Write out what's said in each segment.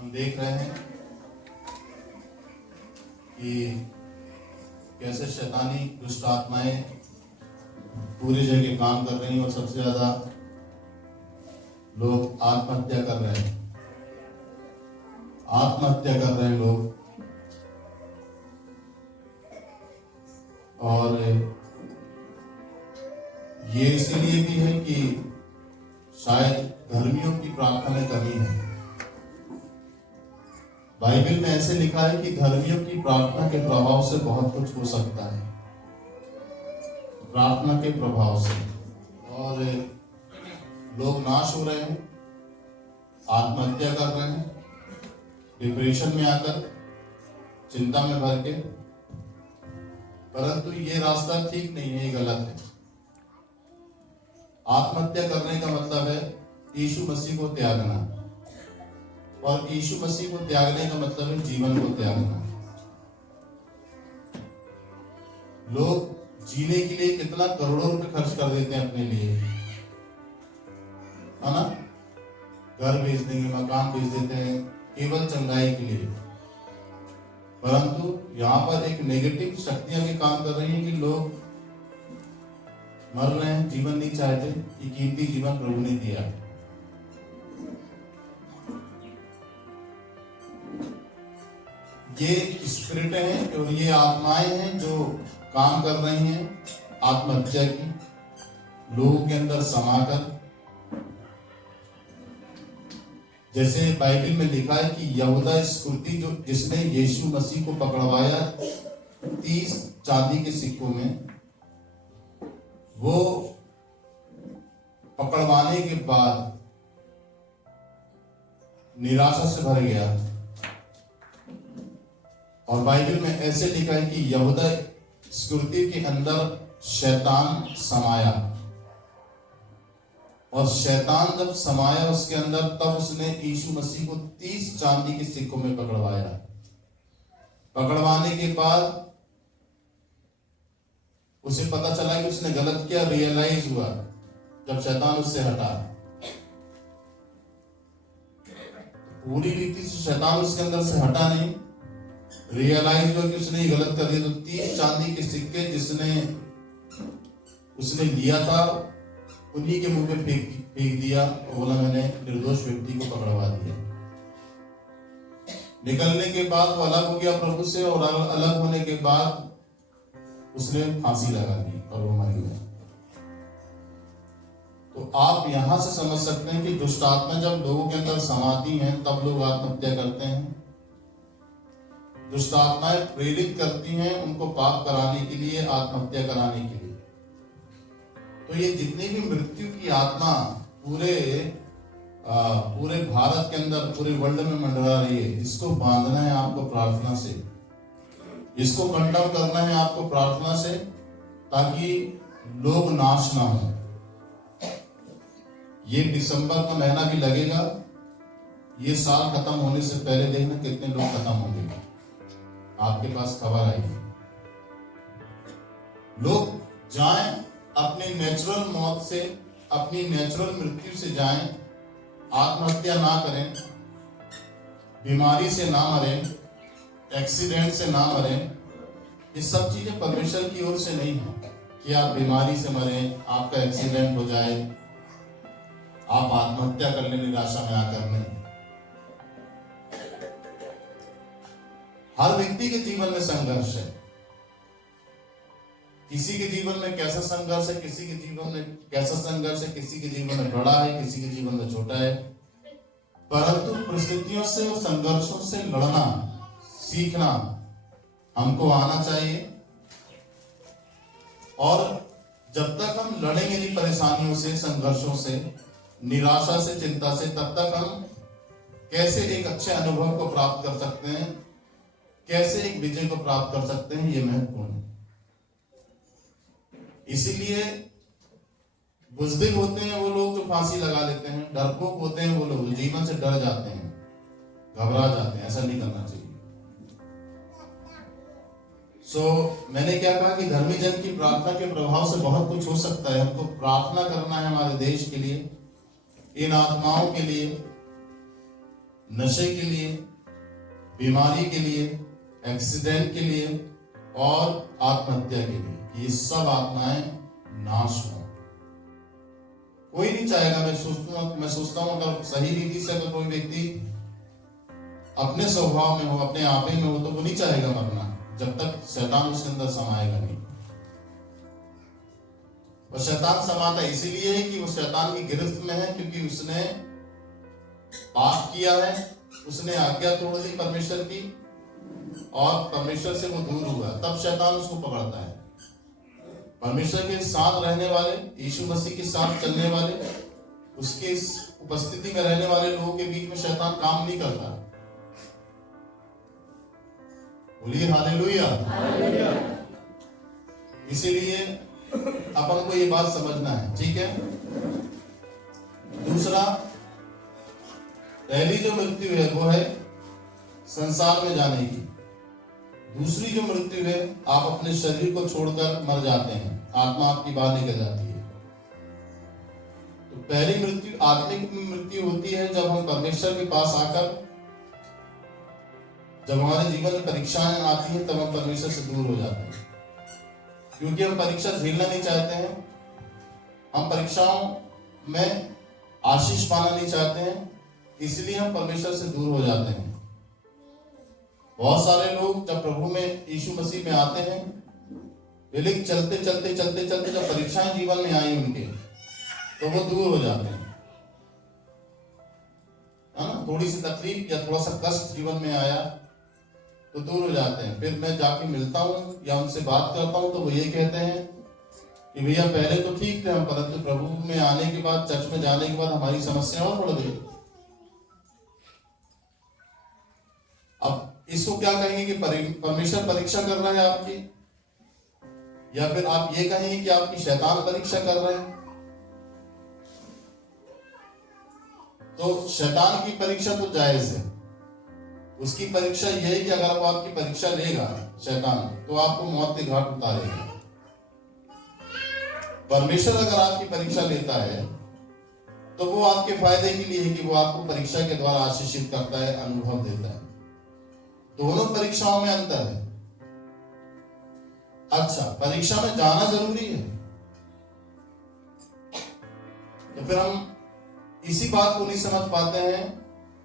हम देख रहे हैं कि कैसे शैतानी दुष्ट आत्माएं पूरी जगह काम कर रही हैं और सबसे ज्यादा लोग आत्महत्या कर रहे हैं। आत्महत्या कर रहे हैं लोग, और ये इसीलिए भी है कि शायद धर्मियों की प्रार्थना में कमी है। बाइबल में ऐसे लिखा है कि धर्मियों की प्रार्थना के प्रभाव से बहुत कुछ हो सकता है, प्रार्थना के प्रभाव से, और लोग नाश हो रहे हैं, आत्महत्या कर रहे हैं, डिप्रेशन में आकर, चिंता में भर के। परंतु ये रास्ता ठीक नहीं है, ये गलत है। आत्महत्या करने का मतलब है यीशु मसीह को त्यागना, और यीशु मसीह को त्यागने का मतलब है जीवन को त्यागना। लोग जीने के लिए कितना करोड़ों रुपए खर्च कर देते हैं अपने लिए, है ना? घर बेच देंगे, मकान बेच देते हैं केवल चंगाई के लिए। परंतु यहाँ पर एक नेगेटिव शक्तियां भी काम कर रही हैं कि लोग मर रहे हैं, जीवन नहीं चाहते। ये कीमती जीवन प्रभु ने दिया है। ये स्पिरिट हैं और ये आत्माएं हैं जो काम कर रही हैं आत्महत्या की, लोगों के अंदर समाकर। जैसे बाइबल में लिखा है कि यहूदा इस्करियोती जो जिसने यीशु मसीह को पकड़वाया 30 चांदी के सिक्कों में, वो पकड़वाने के बाद निराशा से भर गया। और बाइबल में ऐसे लिखा है कि यहूदा इस्करियोती के अंदर शैतान समाया, और शैतान जब समाया उसके अंदर, तब उसने यीशु मसीह को 30 चांदी के सिक्कों में पकड़वाया। पकड़वाने के बाद उसे पता चला कि उसने गलत किया, रियलाइज हुआ जब शैतान उससे हटा। पूरी रीति से शैतान उसके अंदर से हटा नहीं, रियलाइज हुआ कि उसने गलत कर दिया। तो 30 चांदी के सिक्के जिसने उसने लिया था उन्हीं के मुंह पे फेंक दिया, और बोला मैंने निर्दोष व्यक्ति को पकड़वा दिया। निकलने के बाद वो अलग हो गया प्रभु से, और अलग होने के बाद उसने फांसी लगा दी और वो मर गया। तो आप यहां से समझ सकते हैं कि दुष्ट आत्मा जब लोगों के अंदर समाती हैं तब लोग आत्महत्या करते हैं। दुष्ट आत्माएं प्रेरित करती हैं उनको पाप कराने के लिए, आत्महत्या कराने के लिए। तो ये जितनी भी मृत्यु की आत्मा पूरे भारत के अंदर, पूरे वर्ल्ड में मंडरा रही है, इसको बांधना है आपको प्रार्थना से, इसको कंट्रोल करना है आपको प्रार्थना से, ताकि लोग नाश ना हो। ये दिसंबर का महीना भी लगेगा, ये साल खत्म होने से पहले देखना कितने लोग खत्म होंगे, आपके पास खबर आएगी। लोग जाएं अपनी नेचुरल मौत से, अपनी नेचुरल मृत्यु से जाएं, आत्महत्या ना करें, बीमारी से ना मरें, एक्सीडेंट से ना मरें। ये सब चीजें परमेश्वर की ओर से नहीं है कि आप बीमारी से मरें, आपका एक्सीडेंट हो जाए, आप आत्महत्या कर लें निराशा में आकर। नहीं, हर व्यक्ति के जीवन में संघर्ष है। किसी के जीवन में कैसा संघर्ष है, किसी के जीवन में कैसा संघर्ष है, किसी के जीवन में बड़ा है, किसी के जीवन में छोटा है। परंतु परिस्थितियों से और संघर्षों से लड़ना सीखना हमको आना चाहिए। और जब तक हम लड़ेंगे नहीं परेशानियों से, संघर्षों से, निराशा से, चिंता से, तब तक हम कैसे एक अच्छे अनुभव को प्राप्त कर सकते हैं, कैसे एक विजय को प्राप्त कर सकते हैं, ये महत्वपूर्ण है। इसीलिए बुज़दिल होते हैं वो लोग जो फांसी लगा लेते हैं, डरपोक होते हैं वो लोग जीवन से डर जाते हैं, घबरा जाते हैं। ऐसा नहीं करना चाहिए। मैंने क्या कहा कि धर्मी जन की प्रार्थना के प्रभाव से बहुत कुछ हो सकता है। हमको प्रार्थना करना है हमारे देश के लिए, इन आत्माओं के लिए, नशे के लिए, बीमारी के लिए, एक्सीडेंट के लिए और आत्महत्या के लिए। ये सब आत्माएं नाश हो। कोई नहीं चाहेगा। मैं सोचता हूं अगर सही रीति से अगर कोई व्यक्ति अपने स्वभाव में हो, अपने आपे में हो, तो वो नहीं चाहेगा मरना जब तक शैतान उसके अंदर समाएगा नहीं। और शैतान समाता इसीलिए है कि वो शैतान की गिरफ्त में है, क्योंकि उसने पाप किया है, उसने आज्ञा तोड़ दी परमेश्वर की और परमेश्वर से वो दूर हुआ, तब शैतान उसको पकड़ता है। परमेश्वर के साथ रहने वाले, यीशु मसीह के साथ चलने वाले, उसके उपस्थिति में रहने वाले लोगों के बीच में शैतान काम नहीं करता। बोलिए हालेलुया। इसीलिए अपन को ये बात समझना है, ठीक है। दूसरा, पहली जो मृत्यु है वो है संसार में जाने की। दूसरी जो मृत्यु है, आप अपने शरीर को छोड़कर मर जाते हैं, आत्मा आपकी बाहर निकल जाती है। तो पहली मृत्यु आत्मिक मृत्यु होती है जब हम परमेश्वर के पास आकर, जब हमारे जीवन में परीक्षाएं आती हैं, तब हम परमेश्वर से दूर हो जाते हैं, क्योंकि हम परीक्षा झेलना नहीं चाहते हैं। हम परीक्षाओं में आशीष पाना नहीं चाहते हैं, इसलिए हम परमेश्वर से दूर हो जाते हैं। बहुत सारे लोग जब प्रभु में, यीशु मसीह में आते हैं, लेकिन चलते चलते चलते चलते जब परीक्षाएं जीवन में आई उनके, तो वो दूर हो जाते हैं, है ना। थोड़ी सी तकलीफ या थोड़ा सा कष्ट जीवन में आया तो दूर हो जाते हैं। फिर मैं जाके मिलता हूँ या उनसे बात करता हूँ तो वो ये कहते हैं कि भैया पहले तो ठीक थे हम, परंतु प्रभु में आने के बाद, चर्च में जाने के बाद हमारी समस्या और बढ़ गई। अब इसको क्या कहेंगे कि परमेश्वर परीक्षा कर रहा है आपकी, या फिर आप ये कहेंगे कि आपकी शैतान परीक्षा कर रहे हैं। तो शैतान की परीक्षा तो जायज है। उसकी परीक्षा यह है कि अगर वो आपकी परीक्षा लेगा शैतान, तो आपको मौत के घाट उतारेगा। परमेश्वर अगर आपकी परीक्षा लेता है तो वो आपके फायदे के लिए है कि वो आपको परीक्षा के द्वारा आशीषित करता है, अनुभव देता है। दोनों परीक्षाओं में अंतर है। अच्छा, परीक्षा में जाना जरूरी है, तो फिर हम इसी बात को नहीं समझ पाते हैं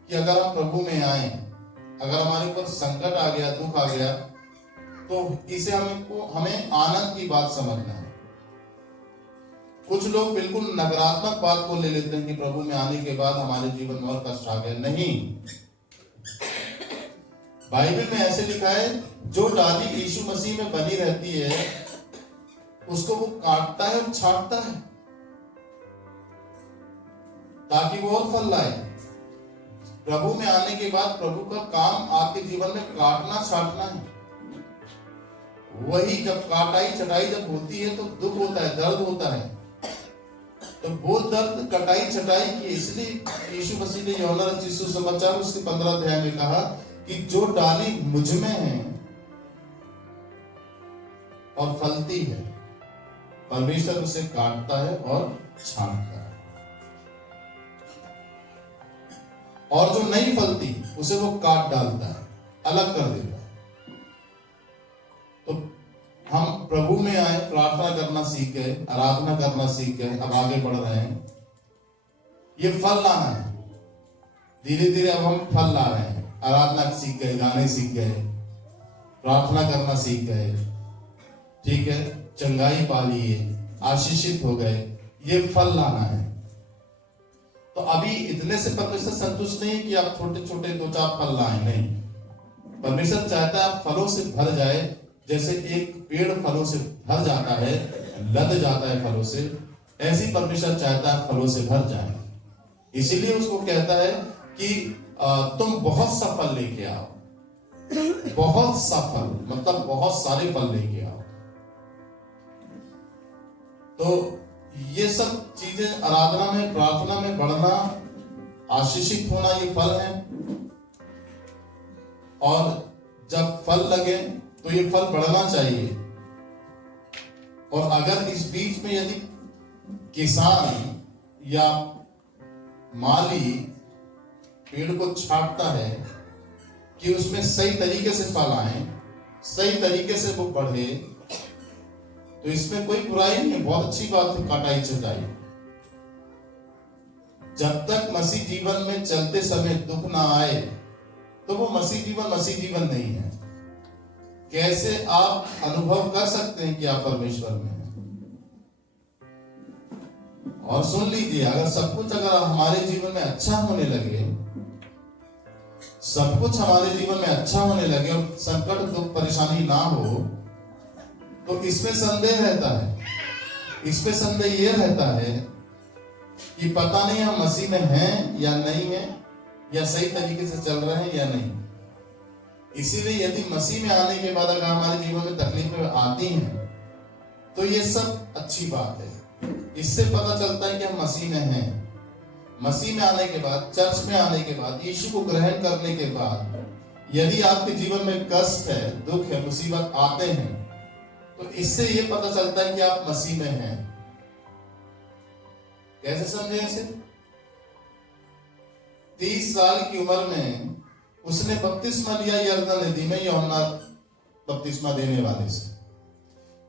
कि अगर हम प्रभु में आए, अगर हमारे ऊपर संकट आ गया, दुख आ गया, तो इसे हमें आनंद की बात समझना है। कुछ लोग बिल्कुल नकारात्मक बात को ले लेते हैं कि प्रभु में आने के बाद हमारे जीवन में और कष्ट आ गया। नहीं, बाइबल में ऐसे लिखा है, जो डाली यीशु मसीह में बनी रहती है उसको वो काटता है और छांटता है ताकि वो और फल लाए। प्रभु में आने के बाद प्रभु का काम आपके जीवन में काटना छांटना है। वही जब काटाई छटाई जब होती है तो दुख होता है, दर्द होता है, तो वो दर्द कटाई छटाई की। इसलिए यीशु मसीह ने यूहन्ना रचित सुसमाचार उसके 15 अध्याय में कहा कि जो डाली मुझ में है और फलती है, परमेश्वर उसे काटता है और छांटता है, और जो नहीं फलती उसे वो काट डालता है, अलग कर देता है। तो हम प्रभु में आए, प्रार्थना करना सीख गए, आराधना करना सीख गए, अब आगे बढ़ रहे हैं। ये फल लाना है, धीरे धीरे अब हम फल ला रहे हैं। आराधना सीख गए, गाने सीख गए, प्रार्थना करना सीख गए, ठीक है, चंगाई पा लिए, आशीषित हो गए, ये फल लाना है। तो अभी इतने से परमेश्वर संतुष्ट नहीं कि आप छोटे छोटे 2-4 फल लाए, नहीं। परमेश्वर चाहता है आप फलों से भर जाए, जैसे एक पेड़ फलों से भर जाता है, लद जाता है फलों से, ऐसी परमेश्वर चाहता है फलों से भर जाए। इसीलिए उसको कहता है कि तुम बहुत सा फल लेके आओ, बहुत सा फल, मतलब बहुत सारे फल लेके आओ। तो ये सब चीजें आराधना में, प्रार्थना में बढ़ना, आशीषित होना, ये फल है। और जब फल लगे तो ये फल बढ़ना चाहिए। और अगर इस बीच में यदि किसान या माली पेड़ को छांटता है कि उसमें सही तरीके से फल आए, सही तरीके से वो बढ़े, तो इसमें कोई बुराई नहीं है, बहुत अच्छी बात है कटाई छटाई। जब तक मसीह जीवन में चलते समय दुख ना आए तो वो मसीह जीवन नहीं है। कैसे आप अनुभव कर सकते हैं कि आप परमेश्वर में हैं? और सुन लीजिए, अगर सब कुछ अगर हमारे जीवन में अच्छा होने लगे, सब कुछ हमारे जीवन में अच्छा होने लगे और संकट दुख परेशानी ना हो, तो इसमें संदेह रहता है, इसमें संदेह यह रहता है कि पता नहीं हम मसीह में हैं या नहीं हैं, या सही तरीके से चल रहे हैं या नहीं। इसीलिए यदि मसीह में आने के बाद अगर हमारे जीवन में तकलीफें आती हैं तो ये सब अच्छी बात है। इससे पता चलता है कि हम मसीह में हैं। मसीह में आने के बाद, चर्च में आने के बाद, यीशु को ग्रहण करने के बाद यदि आपके जीवन में कष्ट है, दुख है, मुसीबत आते हैं, तो इससे ये पता चलता है कि आप मसीह में हैं। कैसे समझे इसे? 30 साल की उम्र में उसने बपतिस्मा लिया यरदन नदी में, यूहन्ना बपतिस्मा देने वाले से।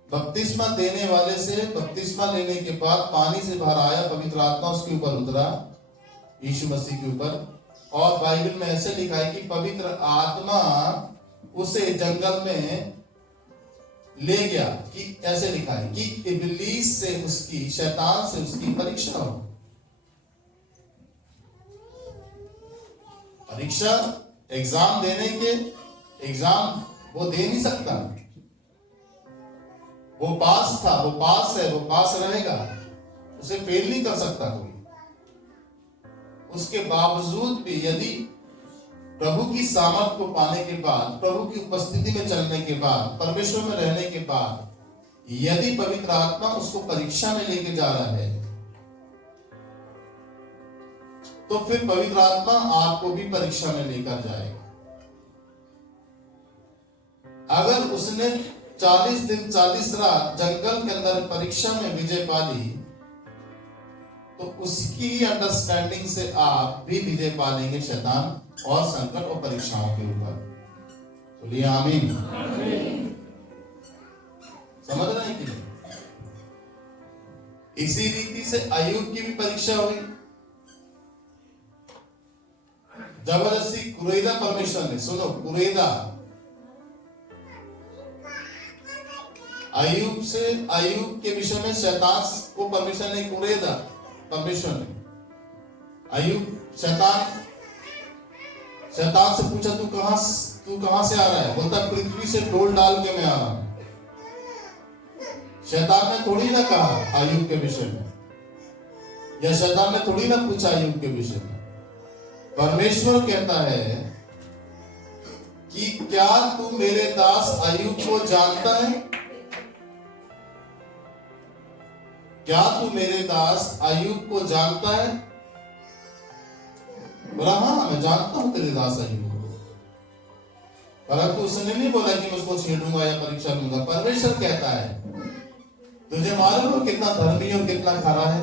बपतिस्मा देने वाले से बपतिस्मा लेने के बाद पानी से बाहर आया, पवित्र आत्मा उसके ऊपर उतरा, यीशु मसीह के ऊपर। और बाइबल में ऐसे लिखा है कि पवित्र आत्मा उसे जंगल में ले गया। कि कैसे लिखा है कि इब्लीस से उसकी, शैतान से उसकी परीक्षा हो। परीक्षा एग्जाम देने के, एग्जाम वो दे नहीं सकता। वो पास था, वो पास है, वो पास रहेगा, उसे फेल नहीं कर सकता कोई। उसके बावजूद भी यदि प्रभु की सामर्थ को पाने के बाद, प्रभु की उपस्थिति में चलने के बाद, परमेश्वर में रहने के बाद यदि पवित्र आत्मा उसको परीक्षा में लेके जा रहा है, तो फिर पवित्र आत्मा आपको भी परीक्षा में लेकर जाएगा। अगर उसने 40 दिन 40 रात जंगल के अंदर परीक्षा में विजय पा ली, तो उसकी अंडरस्टैंडिंग से आप भी विजय पा लेंगे शैतान और संकट और परीक्षाओं के ऊपर। बोलिए आमीन। समझ रहे हैं कि नहीं? इसी रीति से अय्यूब की भी परीक्षा हुई। जबरदस्ती कुरैदा परमेश्वर ने, सुनो, कुरैदा अय्यूब के विषय में शैतान को परमेश्वर ने कुरैदा, परमेश्वर ने अय्यूब, शैतान से पूछा तू कहां से आ रहा है? बोलता पृथ्वी से डोल डाल के मैं आ रहा हूं। शैतान ने थोड़ी ना कहा अय्यूब के विषय में, या शैतान ने थोड़ी ना पूछा अय्यूब के विषय में। परमेश्वर कहता है कि क्या तू मेरे दास अय्यूब को जानता है? क्या तू मेरे दास अय्यूब को जानता है? बोला हाँ, मैं जानता हूं तेरे दास अय्यूब को। परंतु उसने नहीं बोला कि मैं उसको छेड़ूंगा या परीक्षा लूंगा। परमेश्वर कहता है तुझे मालूम हो कितना धर्मी और कितना खरा है?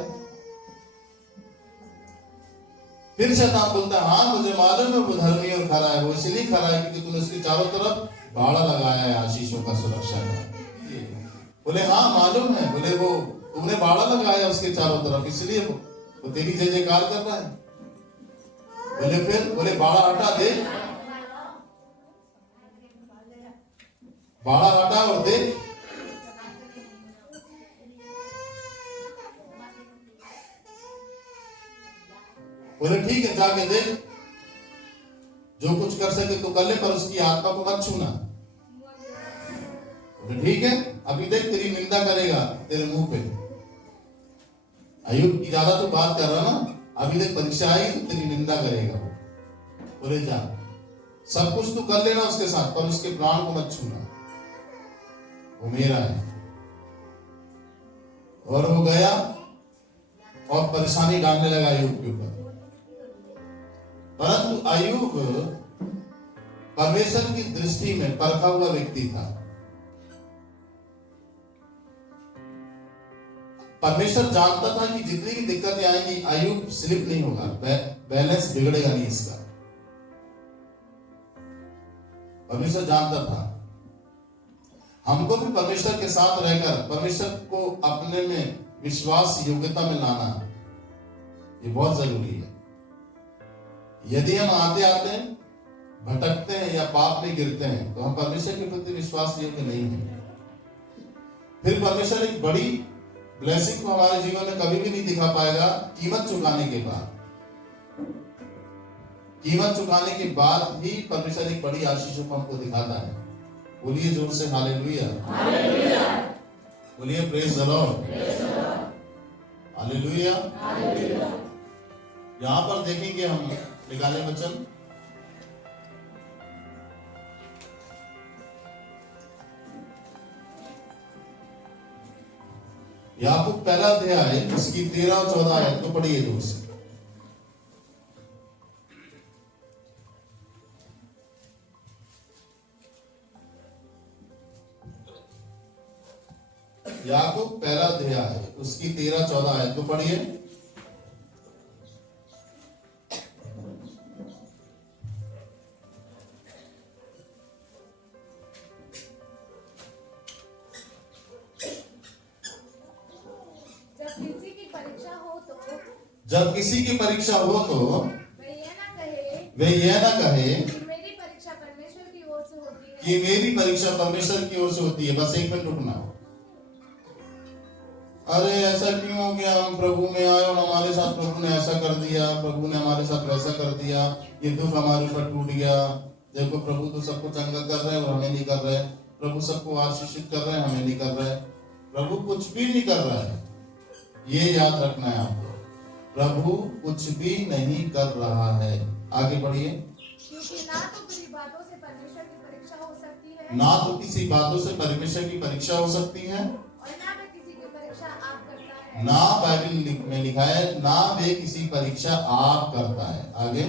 फिर शैतान बोलता है हाँ मुझे मालूम है वो धर्मी और खरा है। वो इसलिए खरा है क्योंकि तूने उसकी चारों तरफ बाड़ा लगाया है आशीषों का, सुरक्षा का। बोले हाँ मालूम है। बोले वो तूने बाड़ा लगाया उसके चारों तरफ, इसलिए वो तेरी जय जयकार कर रहा है। बोले फिर? बोले बाड़ा हटा दे, बाड़ा हटा और देख। बोले ठीक है, जाके देख, जो कुछ कर सके तो कर ले, पर उसकी आत्मा को मत छूना। बोले ठीक है, अभी देख तेरी निंदा करेगा तेरे मुंह पे। अय्यूब की ज्यादा तो बात कर रहा ना, अभी देख परीक्षा आई तो तेरी निंदा करेगा। बोले जा, सब कुछ तू कर लेना उसके साथ, पर उसके प्राण को मत छूना, वो मेरा है। और वो गया और परेशानी डालने लगा अय्यूब के ऊपर। परंतु अय्यूब परमेश्वर की दृष्टि में परखा हुआ व्यक्ति था। परमेश्वर जानता था कि जितनी भी दिक्कतें आएंगी अय्यूब स्लिप नहीं होगा, बैलेंस बिगड़ेगा नहीं इसका। परमेश्वर जानता था। हमको भी परमेश्वर के साथ रहकर परमेश्वर को अपने में विश्वास योग्यता में लाना ये बहुत जरूरी है। यदि हम आते आते भटकते हैं या पाप में गिरते हैं तो हम परमेश्वर के प्रति विश्वास योग्य नहीं है। फिर परमेश्वर एक बड़ी ब्लेसिंग को हमारे जीवन में कभी भी नहीं दिखा पाएगा कीमत चुकाने के बाद। कीमत चुकाने के बाद ही परमेश्वर एक बड़ी आशीषों को हमको दिखाता है। बोलिए जोर से हालेलुया, बोलिए प्रेज द लॉर्ड, हालेलुया। यहां पर देखेंगे हम निकाले वचन याकूब पहला अध्याय उसकी 13 और 14 आयत को पढ़िए जोर से। याकूब पहला अध्याय उसकी 13-14 आयत को पढ़िए। जब किसी की परीक्षा हो तो वे यह ना कहे कि मेरी परीक्षा परमेश्वर की ओर से होती है, कि मेरी परीक्षा परमेश्वर की ओर से होती है। बस एक मिनट रुकना। अरे ऐसा क्यों हो गया, हम प्रभु में आए और हमारे साथ प्रभु ने ऐसा कर दिया, प्रभु ने हमारे साथ वैसा कर दिया, ये दुख हमारे ऊपर टूट गया। देखो प्रभु तो सबको चंगा कर रहे हैं और हमें नहीं कर रहे। प्रभु सबको आशीषित कर रहे हैं, हमें नहीं कर रहे। प्रभु कुछ भी नहीं कर रहा है, ये याद रखना है आपको। प्रभु कुछ भी नहीं कर रहा है। आगे बढ़िए। क्योंकि ना तो किसी बातों से परमेश्वर की परीक्षा हो सकती है, ना तो किसी बातों से परमेश्वर की परीक्षा हो सकती है, और ना वे किसी की परीक्षा आप करता है। ना बाइबल में लिखा है ना वे किसी परीक्षा आप करता है। आगे।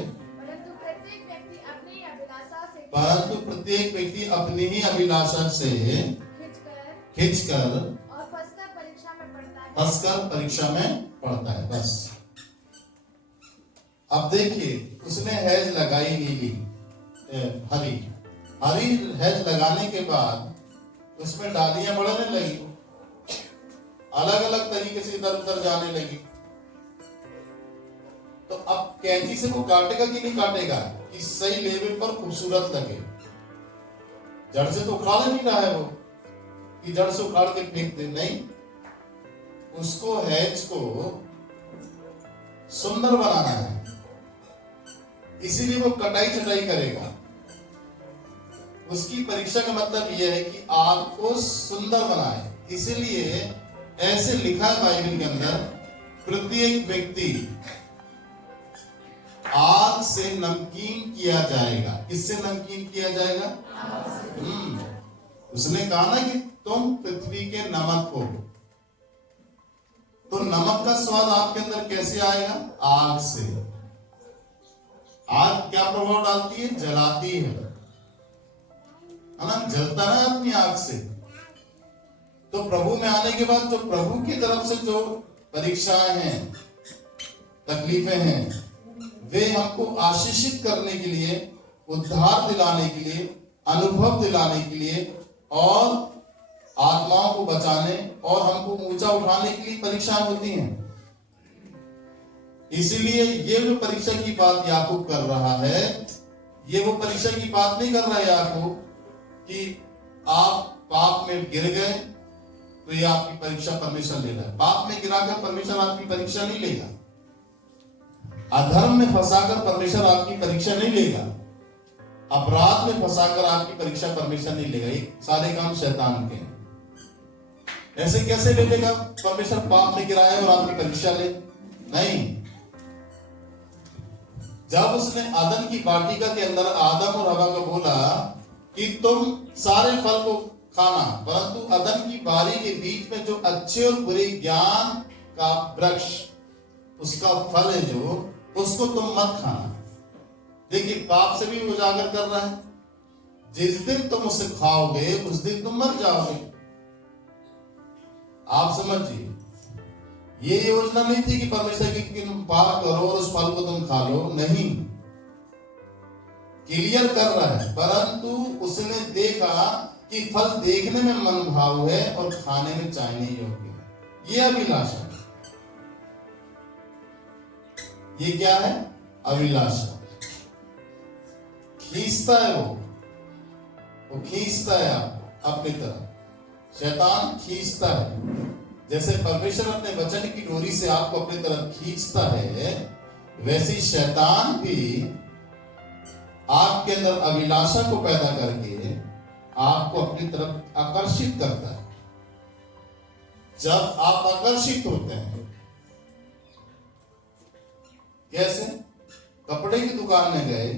परंतु प्रत्येक व्यक्ति अपनी ही अभिलाषा से खिंचकर और फंसकर परीक्षा में पड़ता है। बस अब देखिए, उसने हैज लगाई नीली हरी हैज लगाने के बाद उसमें डालियां बढ़ने लगी, अलग अलग तरीके से इधर उधर जाने लगी। तो अब कैंची से वो काटेगा कि नहीं काटेगा कि सही लेवल पर खूबसूरत लगे। जड़ से तो उखाड़ नहीं रहा है वो कि जड़ से उखाड़ के फेंक दे, नहीं, उसको हैज को सुंदर बनाना है, इसीलिए वो कटाई छटाई करेगा। उसकी परीक्षा का मतलब यह है कि आपको सुंदर बनाए। इसीलिए ऐसे लिखा है बाइबल के अंदर, प्रत्येक व्यक्ति आग से नमकीन किया जाएगा। किससे नमकीन किया जाएगा? उसने कहा ना कि तुम पृथ्वी के नमक हो। तो नमक का स्वाद आपके अंदर कैसे आएगा? आग से। आग क्या प्रभाव डालती है? जलाती है ना, जलता है अपनी आग से। तो प्रभु में आने के बाद जो प्रभु की तरफ से जो परीक्षाएं हैं, तकलीफें हैं, वे हमको आशीषित करने के लिए, उद्धार दिलाने के लिए, अनुभव दिलाने के लिए और आत्माओं को बचाने और हमको ऊंचा उठाने के लिए परीक्षाएं होती हैं। इसीलिए ये जो परीक्षा की बात याकूब कर रहा है, ये वो परीक्षा की बात नहीं कर रहा है याकूब कि आप पाप में गिर गए तो ये आपकी परीक्षा परमेश्वर ले रहा है। पाप में गिराकर परमेश्वर आपकी परीक्षा नहीं लेगा। अधर्म में फंसाकर परमेश्वर आपकी परीक्षा नहीं लेगा। अपराध में फंसाकर आपकी परीक्षा परमेश्वर नहीं लेगा। ये सारे काम शैतान के हैं। ऐसे कैसे ले लेगा परमेश्वर? पाप में गिराए और आपकी परीक्षा ले? नहीं। जब उसने आदम की वाटिका के अंदर आदम और हवा को बोला कि तुम सारे फल को खाना, परंतु आदम की बारी के बीच में जो अच्छे और बुरे ज्ञान का वृक्ष, उसका फल है जो, उसको तुम मत खाना। देखिए, पाप से भी उजागर कर रहा है। जिस दिन तुम उसे खाओगे उस दिन तुम मर जाओगे। आप समझिए, ये योजना नहीं थी कि परमेश्वर की तुम पाप करो और उस फल को तुम खा लो। नहीं, क्लियर कर रहा है, परंतु उसने देखा कि फल देखने में मनभाव है और खाने में चाहने योग्य है। ये अभिलाषा है। ये क्या है? अभिलाषा। खींचता है वो खींचता है आपको अपनी तरफ। शैतान खींचता है। जैसे परमेश्वर अपने वचन की डोरी से आपको अपनी तरफ खींचता है, वैसे शैतान भी आपके अंदर अभिलाषा को पैदा करके आपको अपनी तरफ आकर्षित करता है। जब आप आकर्षित होते हैं, कैसे? कपड़े की दुकान में गए,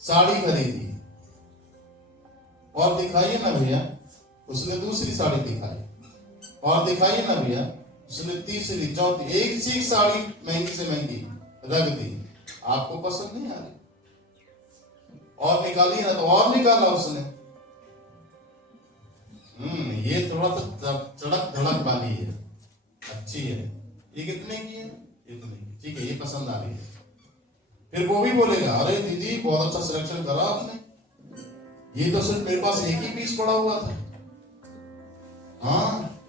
साड़ी खरीदी और दिखाइए ना भैया, उसने दूसरी साड़ी दिखाई और दिखाइए ना भैया, उसने तीसरी चौथी, एक सी साड़ी महंगी से महंगी रख दी, आपको पसंद नहीं आ रही और निकाली ना तो और निकाला उसने। ये थोड़ा सा चड़क धड़क वाली है, अच्छी है, ये कितने की है? इतने की, ठीक है, ये पसंद आ रही है। फिर वो भी बोलेगा, अरे दीदी बहुत अच्छा सिलेक्शन करा आपने, ये तो सिर्फ मेरे पास एक ही पीस पड़ा हुआ था। हाँ,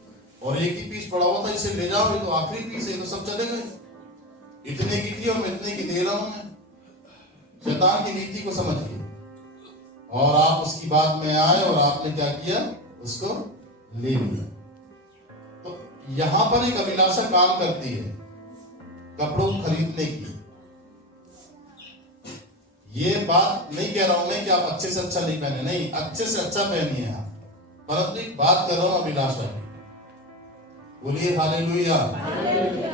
और एक ही पीस पड़ा हुआ था, इसे ले जाओ, ये तो आखिरी पीस है, तो सब चले गए। इतने की थी और मैं इतने की दे रहा हूं मैं। शैतान की नीति को समझिए। और आप उसकी बात में आए और आपने क्या किया? उसको ले लिया। तो यहां पर एक अभिलाषा काम करती है कपड़ों को खरीदने की। ये बात नहीं कह रहा हूं मैं कि आप अच्छे से अच्छा नहीं पहने, नहीं, अच्छे से अच्छा पहनिए आप, परंतु एक बात कर रहा हूं अभिलाषा की। बोलिए हालेलुया,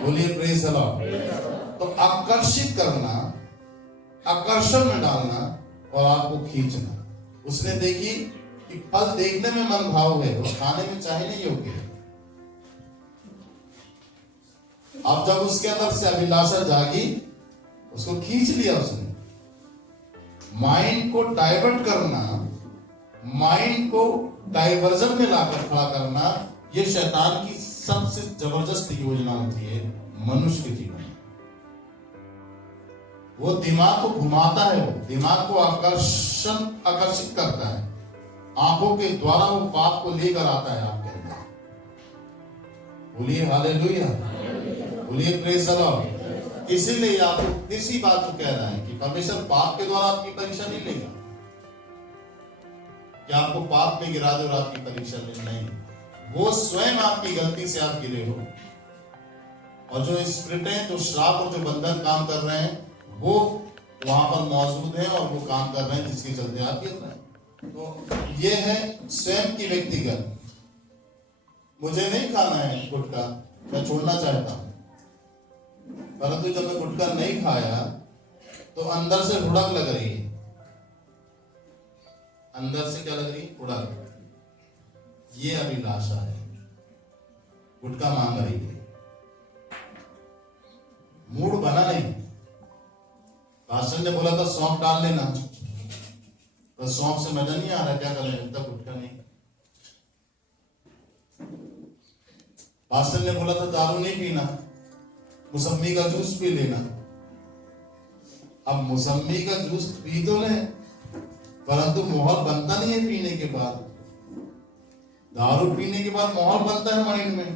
बोलिए प्रेज द लॉर्ड। तो आकर्षित करना, आकर्षण में डालना और आपको खींचना। उसने देखी कि फल देखने में मन भाव है और खाने में चाहे नहीं योग्य है। अब जब उसके अंदर से अभिलाषा जागी, उसको खींच लिया उसने। माइंड को डाइवर्ट करना, माइंड को डाइवर्जन में लाकर खड़ा करना, यह शैतान की सबसे जबरदस्त योजना होती है मनुष्य के जीवन में। वो दिमाग को घुमाता है, वो दिमाग को आकर्षित करता है, आंखों के द्वारा वो पाप को लेकर आता है आपके अंदर। बोलिए हालेलुया, बोलिए प्रेज द लॉर्ड। इसीलिए आपको इसी बात को कह रहा है कि परमेश्वर पाप के द्वारा आपकी परीक्षा नहीं लेगा कि आपको पाप में गिरा दे और आपकी परीक्षा ले, नहीं। वो स्वयं आपकी गलती से आप गिरे हो, और जो स्पिरिटें, जो श्राप और जो बंधन काम कर रहे हैं, वो वहां पर मौजूद है और वो काम कर रहे हैं, जिसके चलते आप गिर रहे हैं। तो ये है स्वयं की व्यक्तिगत। मुझे नहीं खाना है गुटखा, मैं छोड़ना चाहता हूं, परंतु जब मैं गुटखा नहीं खाया तो अंदर से हुड़क लग रही है। अंदर से क्या लग रही है? हुड़क। ये अभिलाषा है, गुटखा मांग रही है, मूड बना नहीं। पास्टर ने बोला था सौंफ डाल लेना, तो सौंफ से मजा नहीं आ रहा, क्या करें, तब गुटखा नहीं। पास्टर ने बोला था दारू नहीं पीना, मौसम्मी का जूस पी लेना। अब मौसम्मी का जूस पी तो ले, परंतु माहौल बनता नहीं है पीने के बाद। दारू पीने के बाद माहौल बनता है माइंड में,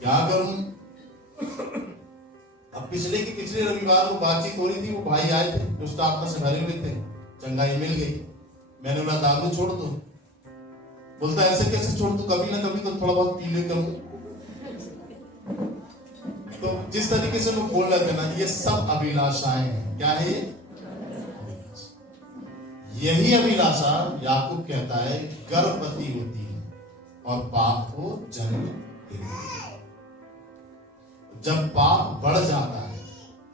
क्या करूं। अब पिछले रविवार को बातचीत हो रही थी, वो भाई आए थे जो स्टाफ में से भरे हुए थे, चंगाई मिल गई। मैंने बोला दारू छोड़ दो, बोलता ऐसे कैसे छोड़ दो, कभी ना कभी तो थोड़ा बहुत पी ले करूं। तो जिस तरीके से लोग बोल रहे थे ना, ये सब अभिलाषाएं हैं। क्या है ये? यही अभिलाषा याकूब कहता है गर्भवती होती है और पाप को जन्म देती है। जब पाप बढ़ जाता है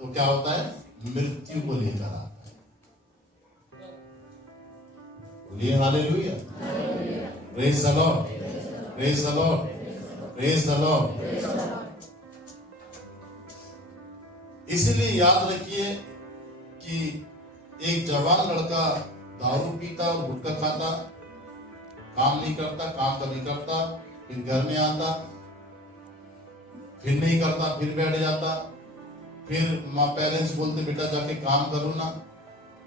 तो क्या होता है? मृत्यु को लेकर आता है। बोलिए hallelujah, praise the Lord, praise the Lord, praise the Lord. इसलिए याद रखिए कि एक जवान लड़का दारू पीता और गुटखा खाता, काम नहीं करता, काम कभी करता, फिर घर में आता, फिर नहीं करता, फिर बैठ जाता, फिर माँ पेरेंट्स बोलते बेटा जाके काम करो ना,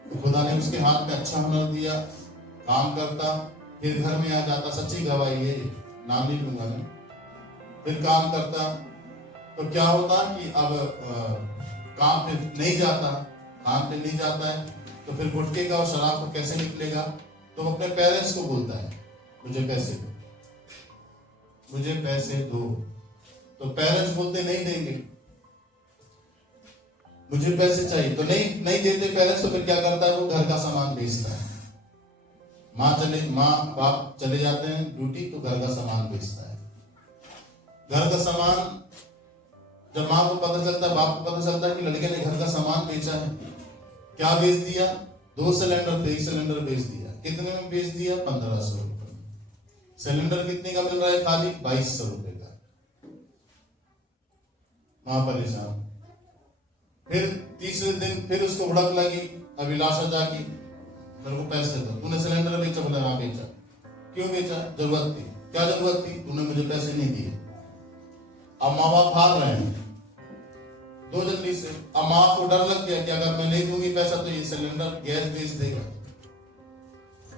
तो खुदा ने उसके हाथ में अच्छा हुनर दिया, काम करता, फिर घर में आ जाता, सच्ची गवाही है, नाम नहीं लूंगा मैं, फिर काम करता। तो क्या होता कि अब काम पे नहीं जाता, काम पे नहीं जाता है, तो फिर गुटखे का और शराब को कैसे निकलेगा? तो अपने पेरेंट्स को बोलता है मुझे पैसे दो, मुझे पैसे दो। तो पेरेंट्स बोलते नहीं देंगे, मुझे पैसे चाहिए, तो नहीं देते पेरेंट्स। तो फिर क्या करता है? वो घर का सामान बेचता है। माँ बाप चले जाते हैं ड्यूटी, तो घर का सामान बेचता है। घर का सामान जब माँ को पता चलता है, बाप को पता चलता है कि लड़के ने घर का सामान बेचा है, क्या बेच दिया? 2 सिलेंडर थे, 1 सिलेंडर बेच दिया। कितने में बेच दिया? 1500 रुपए। सिलेंडर कितने का मिल रहा है? खाली 2200 रुपए का। माँ परेशान। फिर तीसरे दिन फिर उसको भड़क लगी, अभिलाषा जागी, मेरे को पैसे दो, तूने सिलेंडर बेचा? बोला हाँ बेचा। क्यों बेचा? जरूरत थी। क्या जरूरत थी? तूने मुझे पैसे नहीं दिए। अब माँ बाप हार रहे हैं 2 जनवरी से। अब माँ को डर लग गया कि अगर मैं नहीं दूंगी पैसा तो ये सिलेंडर गैस बेच देगा,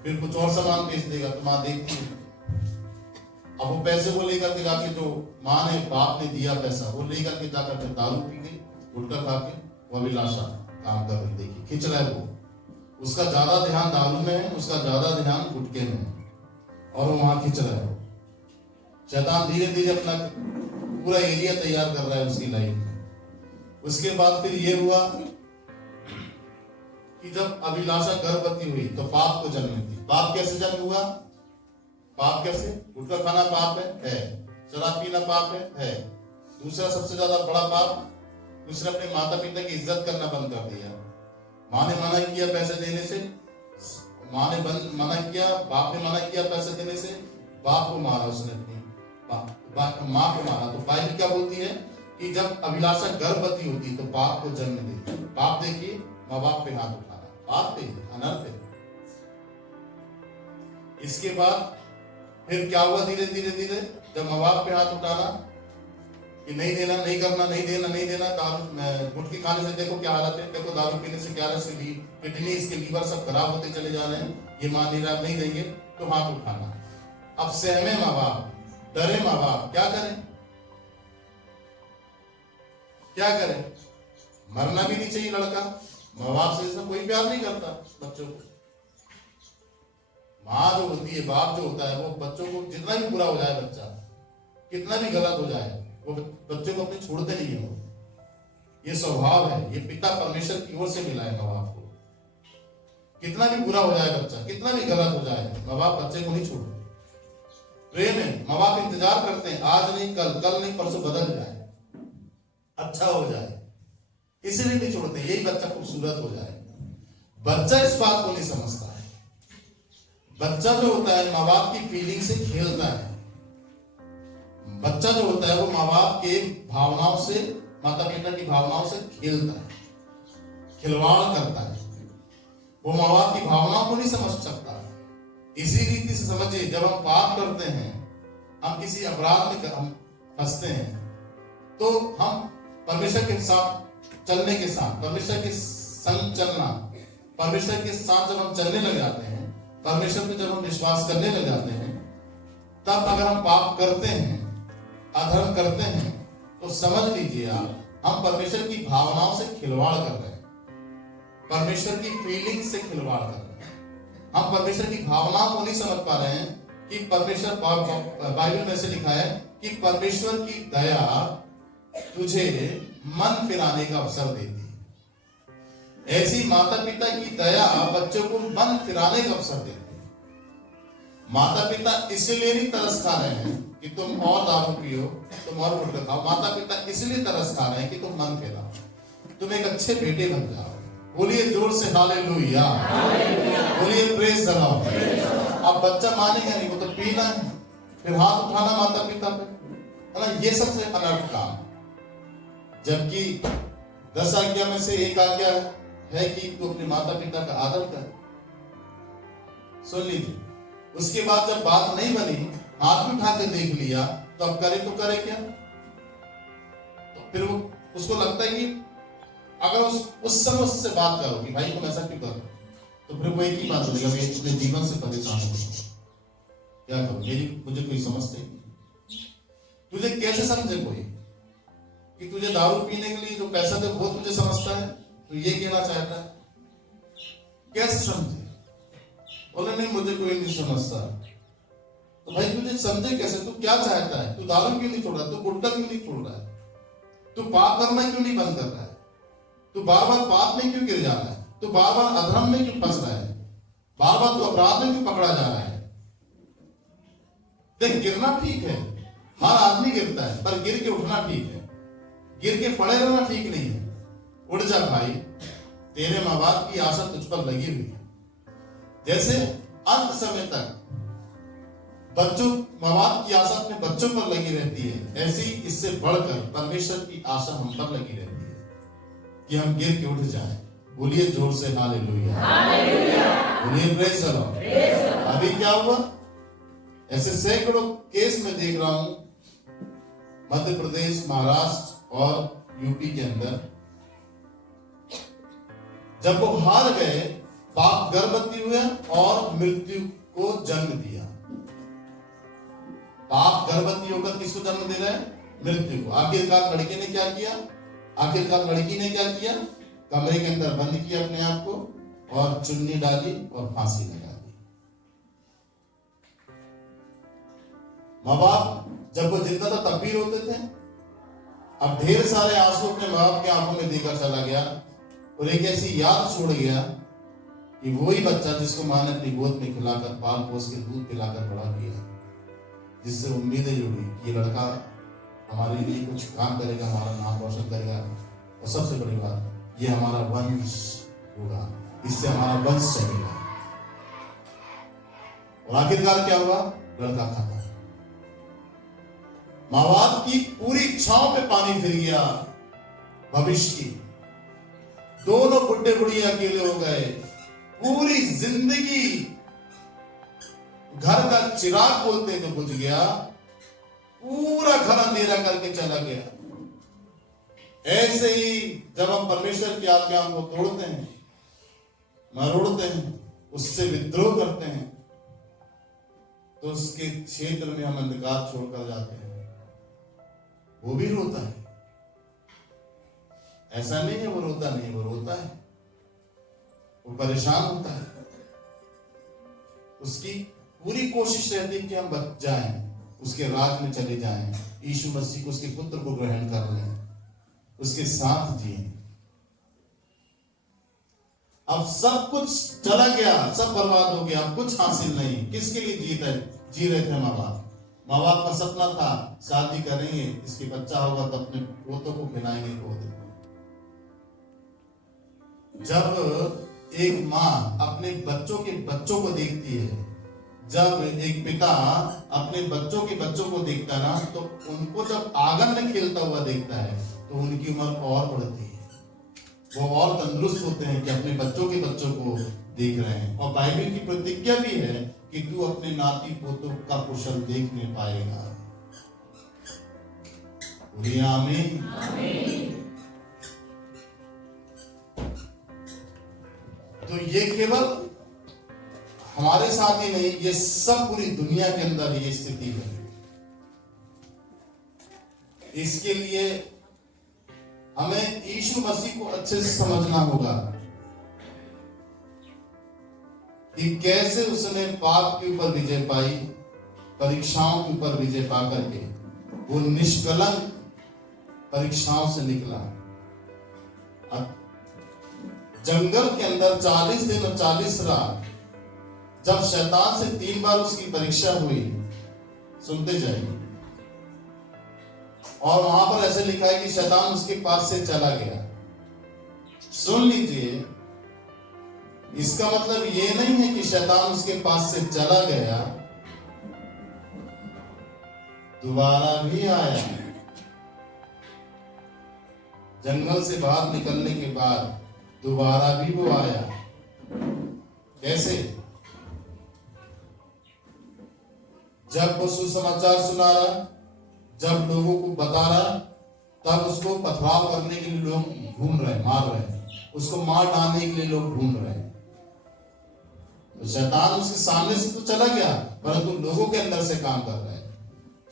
फिर कुछ और सामान बेच देगा। तो माँ देखती है, अब वो पैसे को लेकर के जाके, जो माँ ने बाप ने दिया पैसा, वो लेकर के जाकर के दारू पी गई, गुटखा खा के। वो अभिलाषा काम कर रही, देखिए खिंच रहा है वो, उसका ज्यादा ध्यान दारू में है, उसका ज्यादा ध्यान गुटके में है, और वो वहां खिंच रहा है। शैतान धीरे धीरे अपना पूरा एरिया तैयार कर रहा है उसकी लाइफ में। उसके बाद फिर ये हुआ कि जब अभिलाषा गर्भवती हुई तो पाप को जन्म दी। पाप कैसे जन्म हुआ? पाप कैसे? गुटखा खाना पाप है, शराब पीना पाप है। दूसरा सबसे ज्यादा बड़ा पाप, उसने अपने माता पिता की इज्जत करना बंद कर दिया। माँ ने मना किया पैसे देने से, माँ ने मना किया, बाप ने मना किया पैसे देने से, बाप को मारा उसने, अपनी माँ को मारा। तो बाइबल क्या बोलती है कि जब अभिलाषा गर्भवती होती तो पाप को जन्म देती। पाप देखिए, माँ बाप पे हाथ उठाना, पाप पे, अनर्थ है। इसके बाद फिर क्या हुआ? धीरे धीरे धीरे जब माँ बाप पे हाथ उठाना कि नहीं देना, नहीं करना, नहीं देना, नहीं देना, दारू गुटखी खाने से देखो क्या हालत है, देखो दारू पीने से क्या हालत है, किडनी इसके लीवर सब खराब होते चले जा रहे हैं, ये मान नहीं रहा, नहीं देंगे, तो हाथ उठाना। अब सहमे माँ बाप, डरे माँ बाप, क्या करें? क्या करें? मरना भी नहीं चाहिए लड़का, माँ बाप से इसमें कोई प्यार नहीं करता बच्चों को। माँ जो होती है, बाप जो होता है, वो बच्चों को जितना भी बुरा हो जाए, बच्चा कितना भी गलत हो जाए, वो बच्चों को अपने छोड़ते नहीं है। ये स्वभाव है, ये पिता परमेश्वर की ओर से मिला है माँ बाप को। कितना भी बुरा हो जाए बच्चा, कितना भी गलत हो जाए, माँ बाप बच्चे को नहीं छोड़ते। प्रेम है, माँ बाप इंतजार करते हैं, आज नहीं कल, कल नहीं परसों बदल जाए, अच्छा हो जाए, इसलिए नहीं छोड़ते, यही बच्चा खूबसूरत हो जाए। बच्चा इस बात को नहीं समझता है। बच्चा जो होता है माँ बाप की फीलिंग से खेलता है। बच्चा जो होता है वो माँ बाप के भावनाओं से, माता पिता की भावनाओं से खेलता है, खिलवाड़ करता है। वो माँ बाप की भावनाओं को नहीं समझ सकता। इसी रीति से समझिए, जब हम पाप करते हैं, हम किसी अपराध में हम फंसते हैं, तो हम परमेश्वर के साथ चलने के साथ, परमेश्वर के संग चलना, परमेश्वर के साथ जब हम चलने लग जाते हैं, परमेश्वर पे जब हम विश्वास करने लग जाते हैं, तब अगर हम पाप करते हैं, अधर्म करते हैं, तो समझ लीजिए आप, हम परमेश्वर की भावनाओं से खिलवाड़ कर रहे हैं, परमेश्वर की फीलिंग से खिलवाड़ कर रहे हैं। हम परमेश्वर की भावनाओं को नहीं समझ पा रहे हैं कि परमेश्वर, बाइबल में से लिखा है कि परमेश्वर की दया तुझे मन फिराने का अवसर देती है। ऐसी माता पिता की दया बच्चों को मन फिराने का अवसर देती है। माता पिता इसलिए नहीं तरस खा रहे हैं कि तुम और दारू पियो, तुम और गुटखा खाओ। माता पिता इसलिए तरस खा रहे हैं कि तुम मन फिराओ, तुम एक अच्छे बेटे बन जाओ। बोलिए जोर से हालेलुया, बोलिए प्रेज द लॉर्ड। अब बच्चा मानेगा नहीं, वो तो पीना है, फिर हाथ उठाना माता पिता पे, है ना? ये सबसे अनर्थ काम। जबकि 10 आज्ञा में से एक आज्ञा है कि तू अपने माता पिता का आदर कर। सुन लीजिए, उसके बाद जब बात नहीं बनी, हाथ भी उठा के देख लिया, तो अब करे तो करे क्या? तो फिर वो उसको लगता है कि अगर उस समय उससे बात करो कि भाई तुम ऐसा क्यों कर रहे हो, तो फिर वो एक ही बात बोलेगा, मैं अपने जीवन से परेशान हो गया, क्या करूं, मेरी मुझे कोई समझते नहीं। तुझे कैसे समझे कोई कि तुझे दारू पीने के लिए जो पैसा दे वो तुझे समझता है, तो ये कहना चाहता है, कैसे समझे? बोले नहीं मुझे कोई नहीं समझता। तो भाई तुझे समझे कैसे? तू क्या चाहता है? तू दारू क्यों नहीं छोड़ रहा है? तू गुटखा क्यों नहीं छोड़ रहा है? तू पाप करना क्यों नहीं बंद कर रहा है? तू बार बार पाप में क्यों गिर जा रहा है? तू बार बार अधर्म में क्यों फंस रहा है? बार बार तू अपराध में क्यों पकड़ा जा रहा है? देख, गिरना ठीक है, हर आदमी गिरता है, पर गिर के उठना ठीक है, गिर के पड़े रहना ठीक नहीं है। उठ जा भाई, तेरे माँ बाप की आशा तुझ पर लगी हुई है। जैसे अंत समय तक बच्चों, माँ बाप की आशा अपने बच्चों पर लगी रहती है, ऐसी इससे बढ़कर परमेश्वर की आशा हम पर लगी रहती है कि हम गिर के उठ जाएं। बोलिए जोर से हालेलुया, बोलिए प्रेज़ द लॉर्ड। अभी क्या हुआ? ऐसे सैकड़ों केस में देख रहा हूं, मध्य प्रदेश, महाराष्ट्र और यूपी के अंदर, जब वो हार गए, बाप गर्भवती हुए और मृत्यु को जन्म दिया। बाप गर्भवती होकर किसको जन्म दे रहे हैं? मृत्यु को। आखिरकार लड़की ने क्या किया? कमरे के अंदर बंद किया अपने आप को और चुन्नी डाली और फांसी लगा दी। माँ बाप जब वो जिंदा था तब भी रोते थे। अब ढेर सारे आंसू अपने माँ बाप के आंखों में देकर चला गया और एक ऐसी याद छोड़ गया कि वही बच्चा जिसको माँ ने अपनी गोद में खिलाकर, पाल पोस के, दूध पिलाकर बड़ा किया, जिससे उम्मीदें जुड़ी कि ये लड़का हमारे लिए कुछ काम करेगा, हमारा नाम रोशन करेगा, और सबसे बड़ी बात, ये हमारा वंश होगा, इससे हमारा वंश चलेगा। और आखिरकार क्या हुआ? लड़का खाता। माँ बाप की पूरी इच्छाओं पे पानी फिर गया भविष्य की। दोनों बुढ़े बुढ़िया अकेले हो गए। पूरी जिंदगी घर का चिराग बोलते तो बुझ गया, पूरा घर अंधेरा करके चला गया। ऐसे ही जब हम परमेश्वर की आज्ञाओं को तोड़ते हैं, मरोड़ते हैं, उससे विद्रोह करते हैं, तो उसके क्षेत्र में हम अंधकार छोड़कर जाते हैं। वो भी रोता है, ऐसा नहीं है वो रोता नहीं, वो रोता है, वो परेशान होता है। उसकी पूरी कोशिश रहती है कि हम बच जाएं, उसके राज में चले जाएं, यीशु मसीह को, उसके पुत्र को ग्रहण कर लें, उसके साथ जिए। अब सब कुछ चला गया, सब बर्बाद हो गया, अब कुछ हासिल नहीं। किसके लिए जी रहे थे माँ बाप? माँ बाप का सपना था शादी करेंगे, इसके बच्चा होगा तो अपने पोतों को खिलाएंगे गोद में। जब एक माँ अपने बच्चों को देखती है, जब एक पिता अपने बच्चों को देखता है ना, तो उनको जब आंगन में खेलता हुआ देखता है तो उनकी उम्र और बढ़ती है, वो और तंदुरुस्त होते हैं कि अपने बच्चों को देख रहे हैं। और बाइबल की प्रतिज्ञा भी है कि तू अपने नाती पोतों का कुशल देखने पाएगा। बोलिए आमीन। तो ये केवल हमारे साथ ही नहीं, ये सब पूरी दुनिया के अंदर ये स्थिति है। इसके लिए हमें यीशु मसीह को अच्छे से समझना होगा कि कैसे उसने पाप के ऊपर विजय पाई, परीक्षाओं के ऊपर विजय पा करके वो निष्कलंक परीक्षाओं से निकला। अब जंगल के अंदर 40 दिन और 40 रात जब शैतान से 3 बार उसकी परीक्षा हुई, सुनते जाइए, और वहां पर ऐसे लिखा है कि शैतान उसके पास से चला गया। सुन लीजिए, इसका मतलब ये नहीं है कि शैतान उसके पास से चला गया, दोबारा भी आया। जंगल से बाहर निकलने के बाद दोबारा भी वो आया। कैसे? जब वो सुसमाचार सुना रहा, जब लोगों को बता रहा, तब उसको पथराव करने के लिए लोग ढूंढ रहे हैं, मार रहे हैं, उसको मार डालने के लिए लोग ढूंढ रहे हैं। तो शैतान उसके सामने से तो चला गया, परंतु लोगों के अंदर से काम कर रहा है।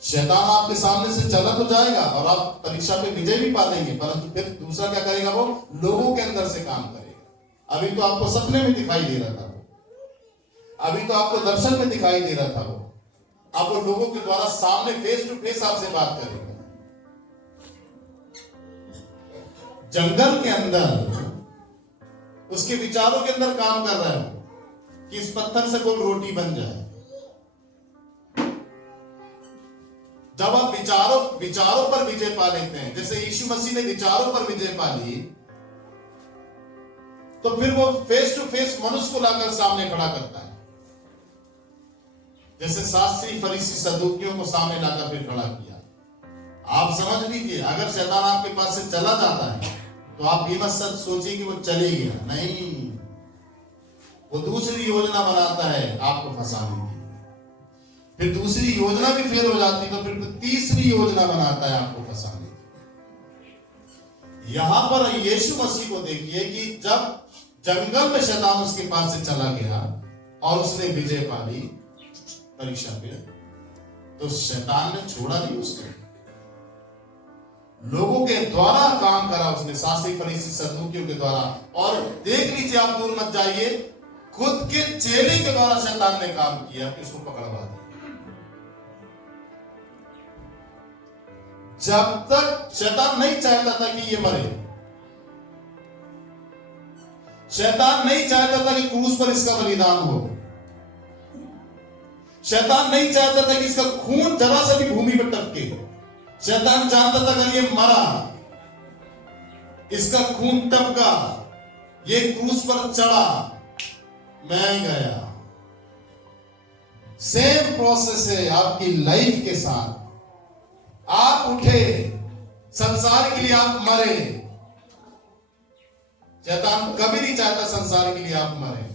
शैतान आपके सामने से चला तो जाएगा और आप परीक्षा पे विजय भी पा लेंगे, परंतु फिर दूसरा क्या करेगा, वो लोगों के अंदर से काम करेगा। अभी तो आपको सपने में दिखाई दे रहा था वो, अभी तो आपको दर्शन में दिखाई दे रहा था वो, अब वो लोगों के द्वारा सामने फेस टू फेस आपसे बात करेगा। जंगल के अंदर उसके विचारों के अंदर काम कर रहा है कि इस पत्थर से कोई रोटी बन जाए। जब आप विचारों पर विजय पा लेते हैं, जैसे यीशु मसीह ने विचारों पर विजय पा ली, तो फिर वो फेस टू फेस मनुष्य को लाकर सामने खड़ा करता है। जैसे शास्त्री फरीसी सदूकियों को सामने लाकर फिर खड़ा किया। आप समझ लीजिए, अगर शैतान आपके पास से चला जाता है तो आप ये मत सोचिए कि वो चले गया, नहीं, वो दूसरी योजना बनाता है आपको फंसाने की। फिर दूसरी योजना भी फेल हो जाती तो फिर तीसरी योजना बनाता है आपको फंसाने की। यहां पर यीशु मसीह को देखिए कि जब जंगल में शैतान उसके पास से चला गया और उसने विजय पा ली परीक्षा पे, तो शैतान ने छोड़ा नहीं उसको, लोगों के द्वारा काम करा उसने, शास्त्री फरीसी सदूकियों के द्वारा। और देख लीजिए, आप दूर मत जाइए, खुद के चेले के द्वारा शैतान ने काम किया कि उसको पकड़वा दिया। जब तक शैतान नहीं चाहता था कि ये मरे, शैतान नहीं चाहता था कि क्रूस पर इसका बलिदान हो, शैतान नहीं चाहता था कि इसका खून जरा से भी भूमि पर टपके। शैतान जानता था अगर ये मरा, इसका खून टपका, ये क्रूस पर चढ़ा, मैं गया। सेम प्रोसेस है आपकी लाइफ के साथ। आप उठे, संसार के लिए आप मरे। शैतान कभी नहीं चाहता संसार के लिए आप मरे।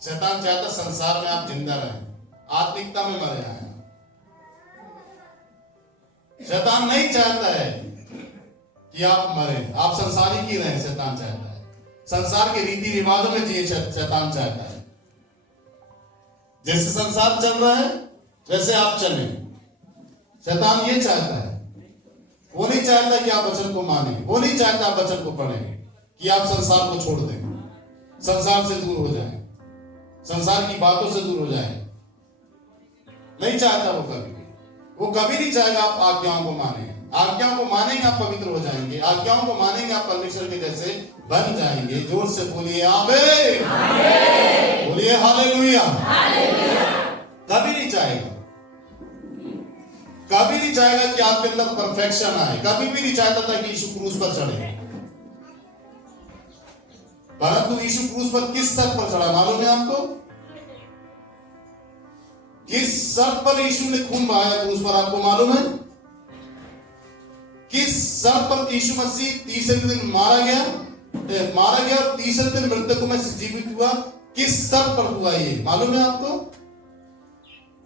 शैतान चाहता संसार में आप जिंदा रहें, आत्मिकता में मरे आए। शैतान नहीं चाहता है कि आप मरे, आप संसारी की रहें। शैतान चाहता है संसार के रीति रिवाजों में जिए। शैतान चाहता है जैसे संसार चल रहा है वैसे आप चलें। शैतान ये चाहता है। वो नहीं चाहता कि आप वचन को माने, वो नहीं चाहता आप वचन को पढ़ें, कि आप संसार को छोड़ दें, संसार से दूर हो जाएं, संसार की बातों से दूर हो जाएं। नहीं चाहता वो कभी भी। वो कभी नहीं चाहेगा आप आज्ञाओं को माने। आज्ञाओं को मानेंगे आप पवित्र हो जाएंगे, आज्ञाओं को मानेंगे आप परमेश्वर के जैसे बन जाएंगे। जोर से बोलिए आमीन, बोलिए हालेलुया। कभी नहीं चाहेगा, कभी नहीं चाहेगा कि आपके अंदर परफेक्शन आए। कभी भी नहीं चाहता था कि यीशु क्रूस पर चढ़े, परंतु यीशु क्रूस पर किस स्तर पर चढ़ा मालूम है आपको? किस शर्त पर यीशु ने खून बहाया क्रूस पर, आपको मालूम है? किस शर्त पर यीशु मसीह तीसरे दिन मारा गया और तीसरे दिन मृतकों में से जीवित हुआ? किस शर्त पर हुआ ये मालूम है आपको?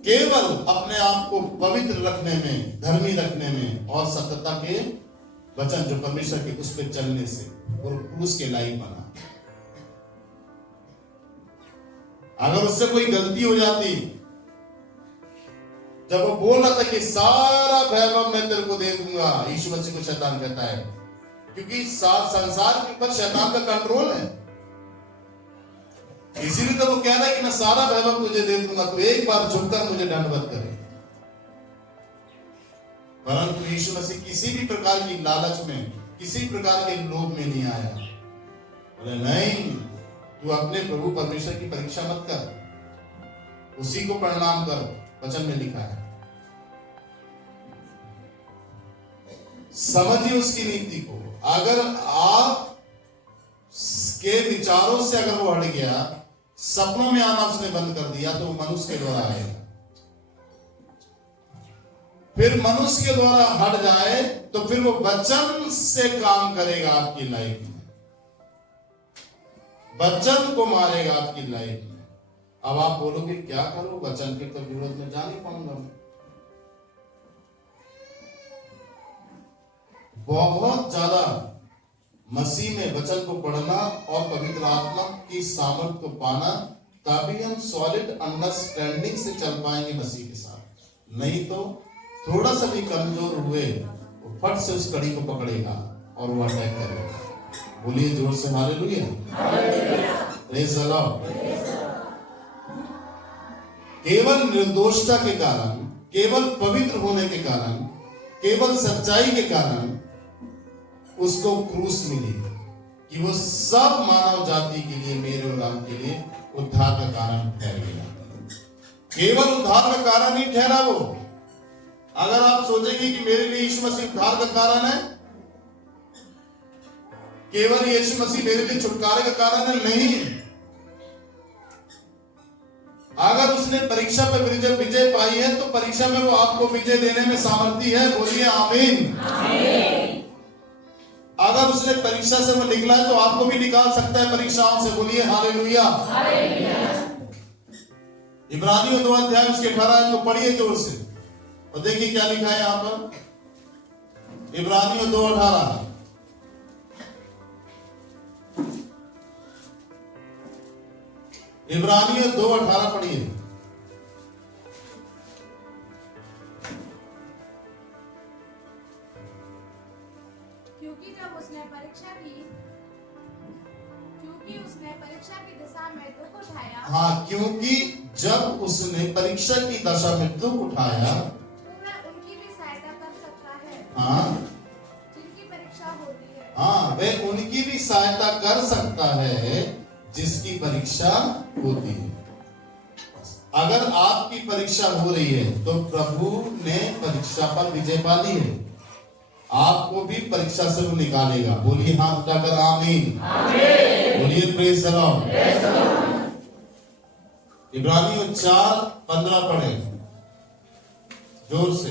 केवल अपने आप को पवित्र रखने में, धर्मी रखने में और सत्यता के वचन जो परमेश्वर के उस पर चलने से और क्रूस के लायक बना। अगर उससे कोई गलती हो जाती, जब वो बोल रहा था कि सारा वैभव मैं तेरे को दे दूंगा, यीशु मसीह को शैतान कहता है, क्योंकि संसार के ऊपर शैतान का कंट्रोल है। इसीलिए तो वो कह रहा है कि मैं सारा वैभव तुझे दे दूंगा, तो एक बार झुककर मुझे दंडवत करे। परंतु यीशु मसीह किसी भी प्रकार की लालच में, किसी प्रकार के लोभ में नहीं आया। बोले नहीं, तू अपने प्रभु परमेश्वर की परीक्षा मत कर, उसी को प्रणाम कर, वचन में लिखा है। समझिए उसकी नीति को। अगर आप के विचारों से अगर वो हट गया, सपनों में आना उसने बंद कर दिया, तो वो मनुष्य के द्वारा आएगा। फिर मनुष्य के द्वारा हट जाए तो फिर वो वचन से काम करेगा आपकी लाइफ में, वचन को मारेगा आपकी लाइफ में। अब आप बोलोगे क्या करो, वचन के तो विरोध में जा नहीं पाऊंगा मैं। बहुत ज्यादा मसीह में वचन को पढ़ना और पवित्र आत्मा की सामर्थ को पाना, तभी हम सॉलिड अंडरस्टैंडिंग से चल पाएंगे मसीह के साथ। नहीं तो थोड़ा सा भी कमजोर हुए वो फट से उस कड़ी को पकड़ेगा और वो अटैक करेगा। बोलिए जोर से हालेलुया, प्रेज द लॉर्ड। केवल निर्दोषता के कारण, केवल पवित्र होने के कारण, केवल सच्चाई के कारण उसको क्रूस मिली कि वो सब मानव जाति के लिए, मेरे और आपके लिए उद्धार का कारण ठहर गया। केवल उद्धार का कारण ही ठहरा वो। अगर आप सोचेंगे कि मेरे लिए यीशु मसीह उद्धार का कारण है, केवल यीशु मसीह मेरे लिए छुटकारे का कारण है, नहीं। अगर उसने परीक्षा पे विजय पाई है तो परीक्षा में वो आपको विजय देने में सामर्थी है। बोलिए आमीन। अगर उसने परीक्षा से वो निकला है तो आपको भी निकाल सकता है परीक्षाओं से। बोलिए हालेलुया। इब्रानियों 2 अध्याय उसके 18 को पढ़िए जोर से और देखिए क्या लिखा है यहां पर। इब्रानियों 2:18, इब्रानियों 2:18 पढ़िए। क्योंकि उसने परीक्षा की दशा में दुख उठाया। हाँ, क्योंकि जब उसने परीक्षा की दशा में दुख उठाया तो वह उनकी भी सहायता कर सकता है। हाँ, जिनकी परीक्षा होती है। हाँ, वह उनकी भी सहायता कर सकता है जिसकी परीक्षा होती है। अगर आपकी परीक्षा हो रही है तो प्रभु ने परीक्षा पर विजय पा ली है, आपको भी परीक्षा से वो निकालेगा। बोलिए हाथ उठाकर आमीन। बोलिए प्रेज द लॉर्ड। इब्रानियों 4:15 पढ़े जोर से।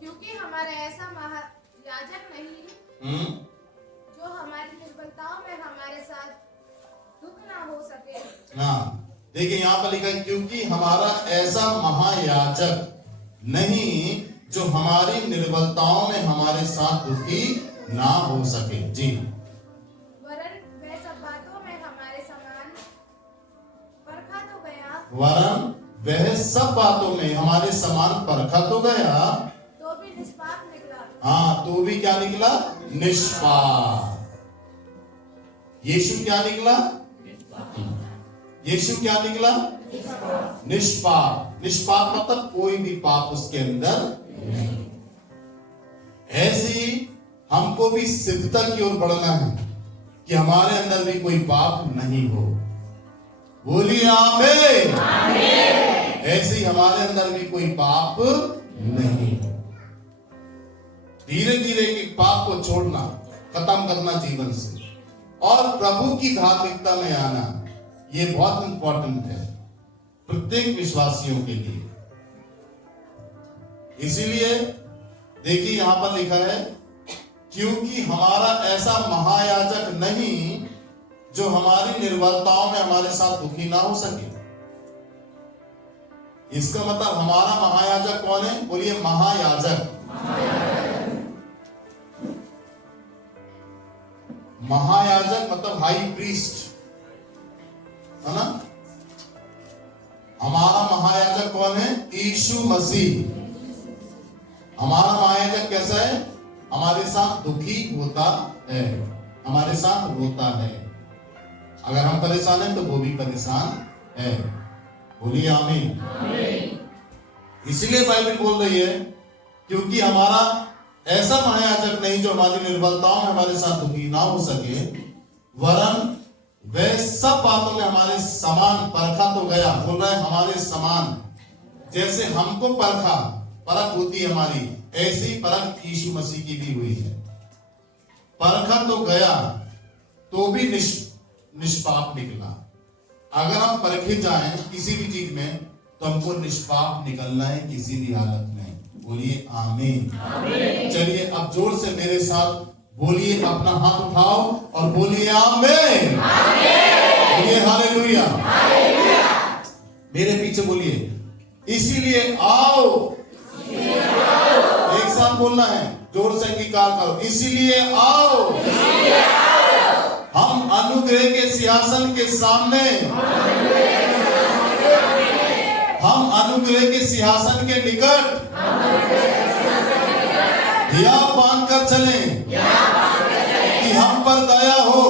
क्योंकि हमारा ऐसा महायाजक नहीं जो हमारी निर्बलताओं में हमारे साथ दुख ना हो सके। हाँ, देखिए यहां पर लिखा है क्योंकि हमारा ऐसा महायाजक नहीं जो हमारी निर्बलताओं में हमारे साथ दुखी ना हो सके। जी, वरन वह सब बातों में हमारे समान परखा तो गया। वरन वह सब बातों में हमारे समान परखा तो गया, तो भी निष्पाप निकला। हाँ, तो भी क्या निकला? निष्पाप। यीशु क्या निकला? यीशु क्या निकला? निष्पाप। निष्पाप मतलब कोई भी पाप उसके अंदर नहीं। ऐसे ही हमको भी सिद्धता की ओर बढ़ना है कि हमारे अंदर भी कोई पाप नहीं हो। बोलिए आमीन। ऐसे ही हमारे अंदर भी कोई पाप नहीं हो। धीरे धीरे एक पाप को छोड़ना, खत्म करना जीवन से और प्रभु की धार्मिकता में आना, ये बहुत इंपॉर्टेंट है प्रत्येक विश्वासियों के लिए। इसीलिए देखिए यहां पर लिखा है क्योंकि हमारा ऐसा महायाजक नहीं जो हमारी निर्बलताओं में हमारे साथ दुखी ना हो सके। इसका मतलब हमारा महायाजक कौन है? बोलिए महायाजक। महायाजक मतलब हाई प्रीस्ट है ना। हमारा महायाजक कौन है? यीशु मसीह। हमारा महायाजक कैसा है? हमारे साथ दुखी होता है, हमारे साथ रोता है। अगर हम परेशान हैं तो वो भी परेशान है। बोलिए आमीन। इसलिए बाइबल बोल रही है क्योंकि हमारा ऐसा महायाजक नहीं जो हमारी निर्बलताओं में हमारे साथ दुखी ना हो सके, वरन वह सब बातों में हमारे समान परखा तो गया। बोल रहा है हमारे समान, जैसे हमको परख होती है हमारी, ऐसी परख यीशु मसीह की भी हुई है। परखा तो गया तो भी निष्पाप निकला। अगर हम परखे जाएं किसी भी चीज में तो हमको निष्पाप निकलना है किसी भी हालत में। बोलिए आमीन। चलिए अब जोर से मेरे साथ बोलिए, अपना हाथ उठाओ और बोलिए आमीन। बोलिए हालेलुया। मेरे पीछे बोलिए, इसीलिए आओ एक साथ बोलना है, जोर से अंगीकार करो। इसीलिए आओ हम अनुग्रह के सिंहासन के सामने, हम अनुग्रह के सिंहासन के निकट या बांध कर चलें कि हम पर दया हो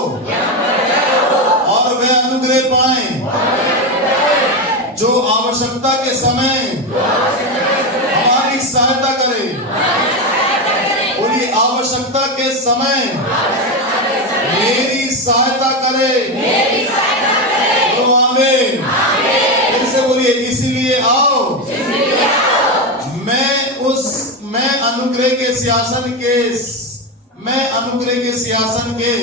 और वे अनुग्रह पाएं जो आवश्यकता के समय हमारी सहायता करे। बोलिए, आवश्यकता के समय मेरी सहायता करे। तो आमीन। फिर से बोलिए, इसीलिए आओ मैं अनुग्रह के सिंहासन के, मैं अनुग्रह के सिंहासन के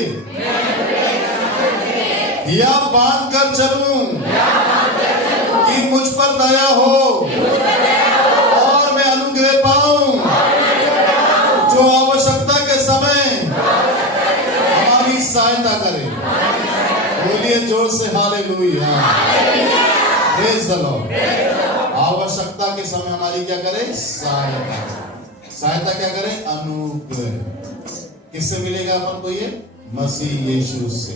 या बांध कर चलूं कि मुझ पर दया हो और मैं अनुग्रह पाऊं जो आवश्यकता के समय हमारी सहायता करे। बोलिए जोर से हालेलुया, प्रेज द लॉर्ड। आवश्यकता के समय हमारी क्या करे? सहायता। सहायता क्या करे? अनुग्रह। किससे मिलेगा अपन को? ये मसीह यीशु से।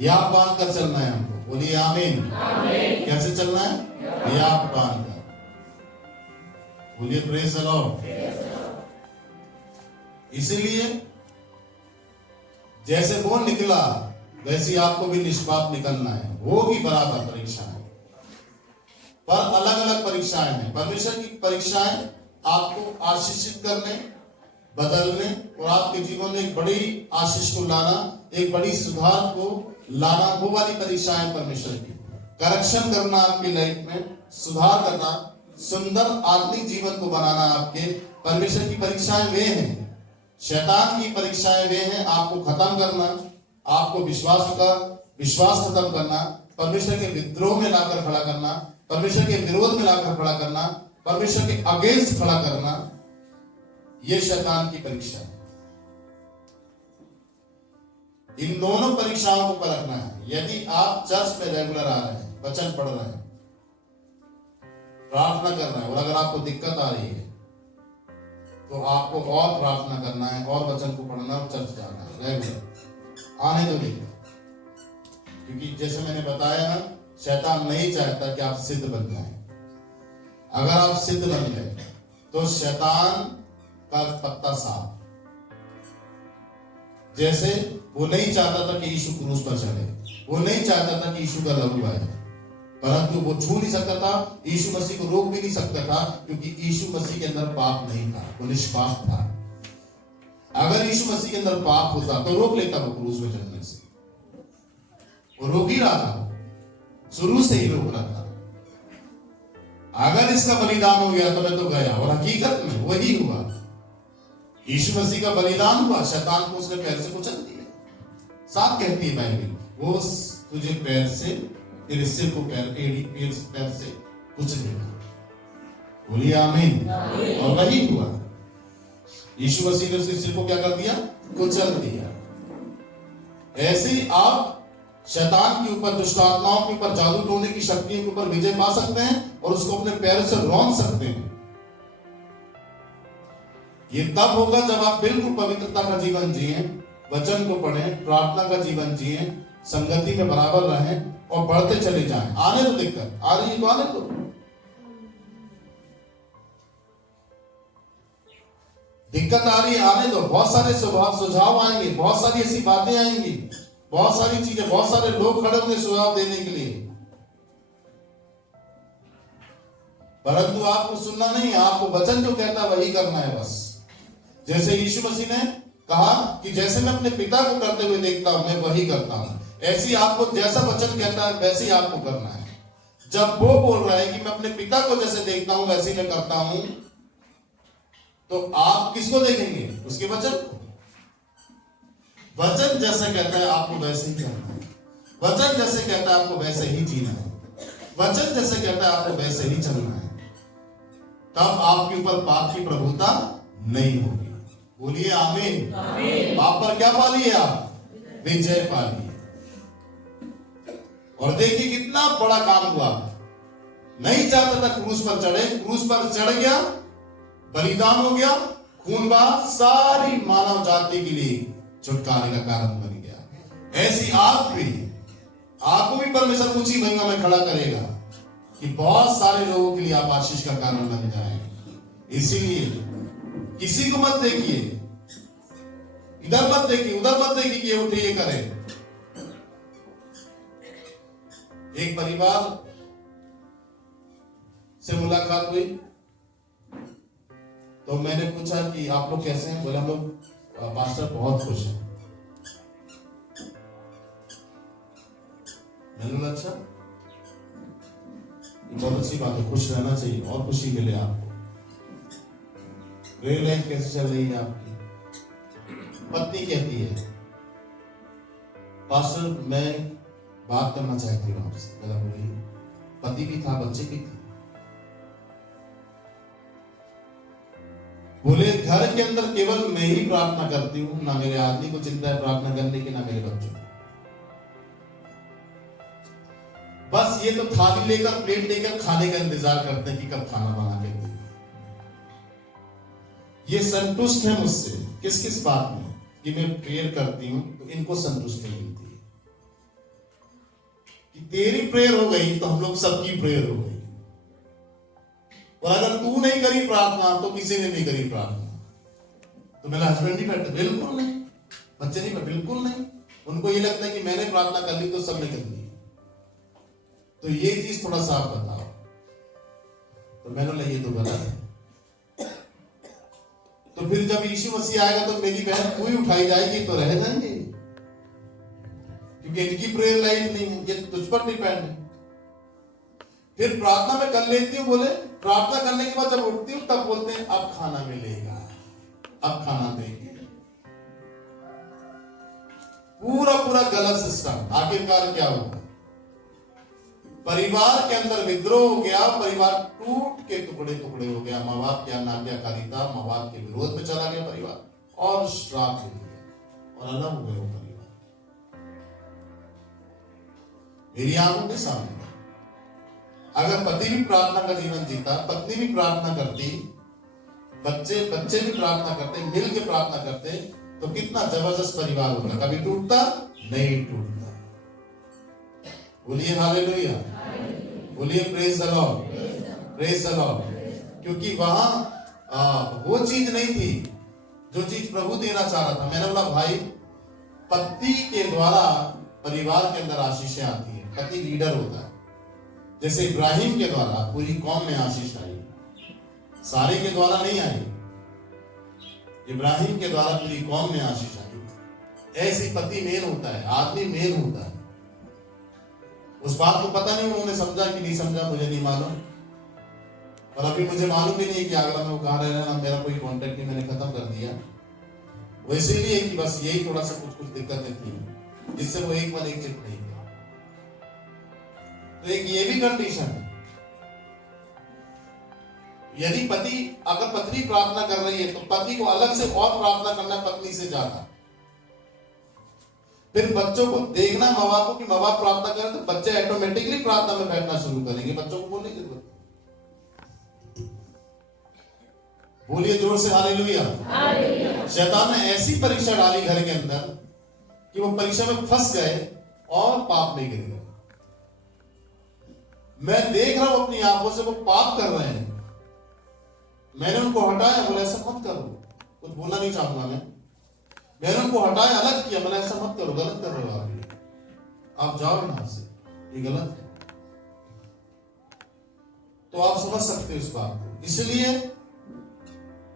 या बांध कर चलना है हमको। बोलिए आमीन। कैसे चलना है? या बांध कर। बोलिए प्रेज द लॉर्ड। इसीलिए जैसे वो निकला वैसे आपको भी निष्पाप निकलना है। होगी बराबर परीक्षाएं, पर अलग अलग परीक्षाएं हैं। परमेश्वर की परीक्षाएं आपको आशीषित करने, बदलने और आपके जीवन में एक बड़ी आशीष को लाना, एक बड़ी सुधार को लाना, वो वाली परीक्षाएं परमेश्वर की। करेक्शन करना आपकी लाइफ में, सुधार करना, सुंदर आत्मिक जीवन को बनाना आपके। परमेश्वर की परीक्षाएं वे हैं। शैतान की परीक्षाएं वे हैं, आपको खत्म करना, आपको विश्वास खत्म करना, परमेश्वर के विद्रोह में लाकर खड़ा करना, परमेश्वर के विरोध में लाकर खड़ा करना, परमेश्वर के अगेंस्ट खड़ा करना। यह शैतान की परीक्षा है। इन दोनों परीक्षाओं को परखना है। यदि आप चर्च में रेगुलर आ रहे हैं, वचन पढ़ रहे हैं, प्रार्थना कर रहे हैं, और अगर आपको दिक्कत आ रही है तो आपको और प्रार्थना करना है और वचन को पढ़ना और चर्च जाना है रेगुलर। आने दो दिक्कत, क्योंकि जैसे मैंने बताया ना, शैतान नहीं चाहता कि आप सिद्ध बन जाएं। अगर आप सिद्ध बन गए तो शैतान का पत्ता साफ। जैसे वो नहीं चाहता था कि यीशु क्रूस पर चढ़े, वो नहीं चाहता था कि यीशु का लहू आए, परंतु वो छू नहीं सकता था, यीशु मसीह को रोक भी नहीं सकता था, क्योंकि यीशु मसीह के अंदर पाप नहीं था, वो निष्पाप था। अगर यीशु मसीह के अंदर पाप होता तो रोक लेता वो क्रूस में चढ़ने से। वो रोक ही रहा था, शुरू से ही रोक रहा था। अगर इसका बलिदान हो गया तो मैं तो गया, और हकीकत में वही हुआ। यीशु मसीह का बलिदान हुआ, शैतान को उसने पैर से कुचल दिया। साफ कहती है बाइबल, वो तुझे पैर से, तेरे सिर को पैर से कुचलेगा। बोलिए आमीन। और वही हुआ, यीशु मसीह ने उसके सिर को क्या कर दिया? कुचल दिया। ऐसे ही आप शैतान के ऊपर, दुष्ट आत्माओं के ऊपर, जादू टोने की शक्तियों के ऊपर विजय पा सकते हैं और उसको अपने पैरों से रौंद सकते हैं। ये तब होगा जब आप बिल्कुल पवित्रता का जीवन जिए, वचन को पढ़ें, प्रार्थना का जीवन जिए, संगति में बराबर रहें और बढ़ते चले जाएं। आने दो, दिक्कत आ रही है तो आने दो। दिक्कत आ रही है, आने दो। बहुत सारे सुझाव आएंगे, बहुत सारी ऐसी बातें आएंगी, बहुत सारी चीजें, बहुत सारे लोग खड़े होंगे सुझाव देने के लिए, परंतु आपको सुनना नहीं है। आपको वचन जो कहता है वही करना है बस। जैसे यीशु मसीह ने कहा कि जैसे मैं अपने पिता को करते हुए देखता हूं, मैं वही करता हूं। ऐसे ही आपको जैसा वचन कहता है वैसे ही आपको करना है। जब वो बोल रहा है कि मैं अपने पिता को जैसे देखता हूं वैसे ही मैं करता हूं, तो आप किसको देखेंगे? उसके वचन को। वचन जैसे कहता है आपको वैसे ही करना है, वचन जैसे कहता है आपको वैसे ही जीना है, वचन जैसे कहता है आपको वैसे ही चलना है। तब आपके ऊपर पाप की प्रभुता नहीं होगी। बोलिए आमीन। पाप पर क्या पाली है आप? विजय पाली है। और देखिए कितना बड़ा काम हुआ। नहीं चाहता था क्रूस पर चढ़े, क्रूस पर चढ़ गया, बलिदान हो गया, खून बहा, सारी मानव जाति के लिए छुटकारे का कारण बन गया। ऐसी आपको भी परमेश्वर ऊंची महिमा में खड़ा करेगा कि बहुत सारे लोगों के लिए आप आशीष का कारण बन जाए। इसीलिए किसी को मत देखिए, इधर मत देखिए, उधर मत देखिए कि ये उठे ये करे। एक परिवार से मुलाकात हुई तो मैंने पूछा कि आप लोग कैसे हैं? बोले हम लोग पास्टर बहुत खुश हैं। मैंने बोला अच्छा, बहुत अच्छी बात है, खुश रहना चाहिए और खुशी मिले आपको। प्रेयर लाइफ कैसे चल रही है आपकी? पत्नी कहती है पास्टर मैं बात करना चाहती हूँ आपसे। मैंने बोली पति भी था, बच्चे भी थे। बोले घर के अंदर केवल मैं ही प्रार्थना करती हूँ, ना मेरे आदमी को चिंता है प्रार्थना करने की, ना मेरे बच्चों को। बस ये तो थाली लेकर प्लेट लेकर खाने का इंतजार करते हैं कि कब खाना बना के दें। ये संतुष्ट है मुझसे किस किस बात में कि मैं प्रेयर करती हूं तो इनको संतुष्टि मिलती है कि तेरी प्रेयर हो गई तो हम लोग सबकी प्रेयर हो गई। और अगर तू नहीं करी प्रार्थना तो किसी ने नहीं करी प्रार्थना। तो मेरा हस्बैंड नहीं बैठते, बिल्कुल नहीं, बच्चे नहीं बैठते, बिल्कुल नहीं। उनको ये लगता है कि मैंने प्रार्थना कर ली तो सबने कर ली। तो ये चीज थोड़ा सा आप बताओ। तो मैंने बोला ये तो गलत है। तो फिर जब यीशु मसीह आएगा तो मेरी बहन कोई उठाई जाएगी तो रह जाएंगे, क्योंकि इनकी प्रेयर लाइफ नहीं है, ये तुझ पर डिपेंड है। फिर प्रार्थना में कर लेती हूँ, बोले प्रार्थना करने के बाद जब उठती हूँ तब बोलते हैं अब खाना मिलेगा, अब खाना देंगे। पूरा गलत सिस्टम। आखिरकार क्या हुआ? परिवार के अंदर विद्रोह हो गया, परिवार टूट के टुकड़े टुकड़े हो गया। माँ बाप की आज्ञाकारिता, माँ बाप के विरोध में चला गया परिवार और श्राप मिल गया और अलग हुए वो परिवार मेरी आंखों के सामने। अगर पति भी प्रार्थना का जीवन जीता, पत्नी भी प्रार्थना करती, बच्चे भी प्रार्थना करते, मिल के प्रार्थना करते, तो कितना जबरदस्त परिवार होता। कभी टूटता नहीं टूटता। बोलिए हालेलुया, बोलिए praise the Lord, praise the Lord. क्योंकि वहां वो चीज नहीं थी जो चीज प्रभु देना चाह रहा था। मैंने बोला भाई, पति के द्वारा परिवार के अंदर आशीषें आती है। पति लीडर होता है। जैसे इब्राहिम के द्वारा पूरी कौम में आशीष आई, सारे के द्वारा नहीं आई, इब्राहिम के द्वारा पूरी कौम में आशीष आई। ऐसे पति मेन होता है, आदमी मेन होता है। उस बात को पता नहीं उन्होंने समझा कि नहीं समझा, मुझे नहीं मालूम। और अभी मुझे मालूम भी नहीं कि आगरा में वो कहाँ रह रहे हैं, मेरा कोई कांटेक्ट नहीं, मैंने खत्म कर दिया। वो इसीलिए कि बस यही थोड़ा सा कुछ दिक्कतें थी जिससे वो एक बार एक चिट नहीं किया। तो एक ये भी कंडीशन है, यदि अगर पत्नी प्रार्थना कर रही है तो पति को अलग से और प्रार्थना करना पत्नी से ज्यादा। फिर बच्चों को देखना, माँ बाप को, कि माँ बाप प्रार्थना करें तो बच्चे ऑटोमेटिकली प्रार्थना में बैठना शुरू करेंगे। बच्चों को बोलने की जरूरत। बोलिए जोर से हालेलुया। शैतान ने ऐसी परीक्षा डाली घर के अंदर कि वो परीक्षा में फंस गए और पाप में गिर गए। मैं देख रहा हूं अपनी आंखों से वो पाप कर रहे हैं। मैंने उनको हटाया, बोला ऐसा मत करो। कुछ बोलना नहीं चाहूंगा मैंने उनको हटाया, अलग किया। मैंने ऐसा मत करो, गलत कर रहे हो आप जाओ यहां से, ये गलत है। तो आप समझ सकते हो इस बात को। इसलिए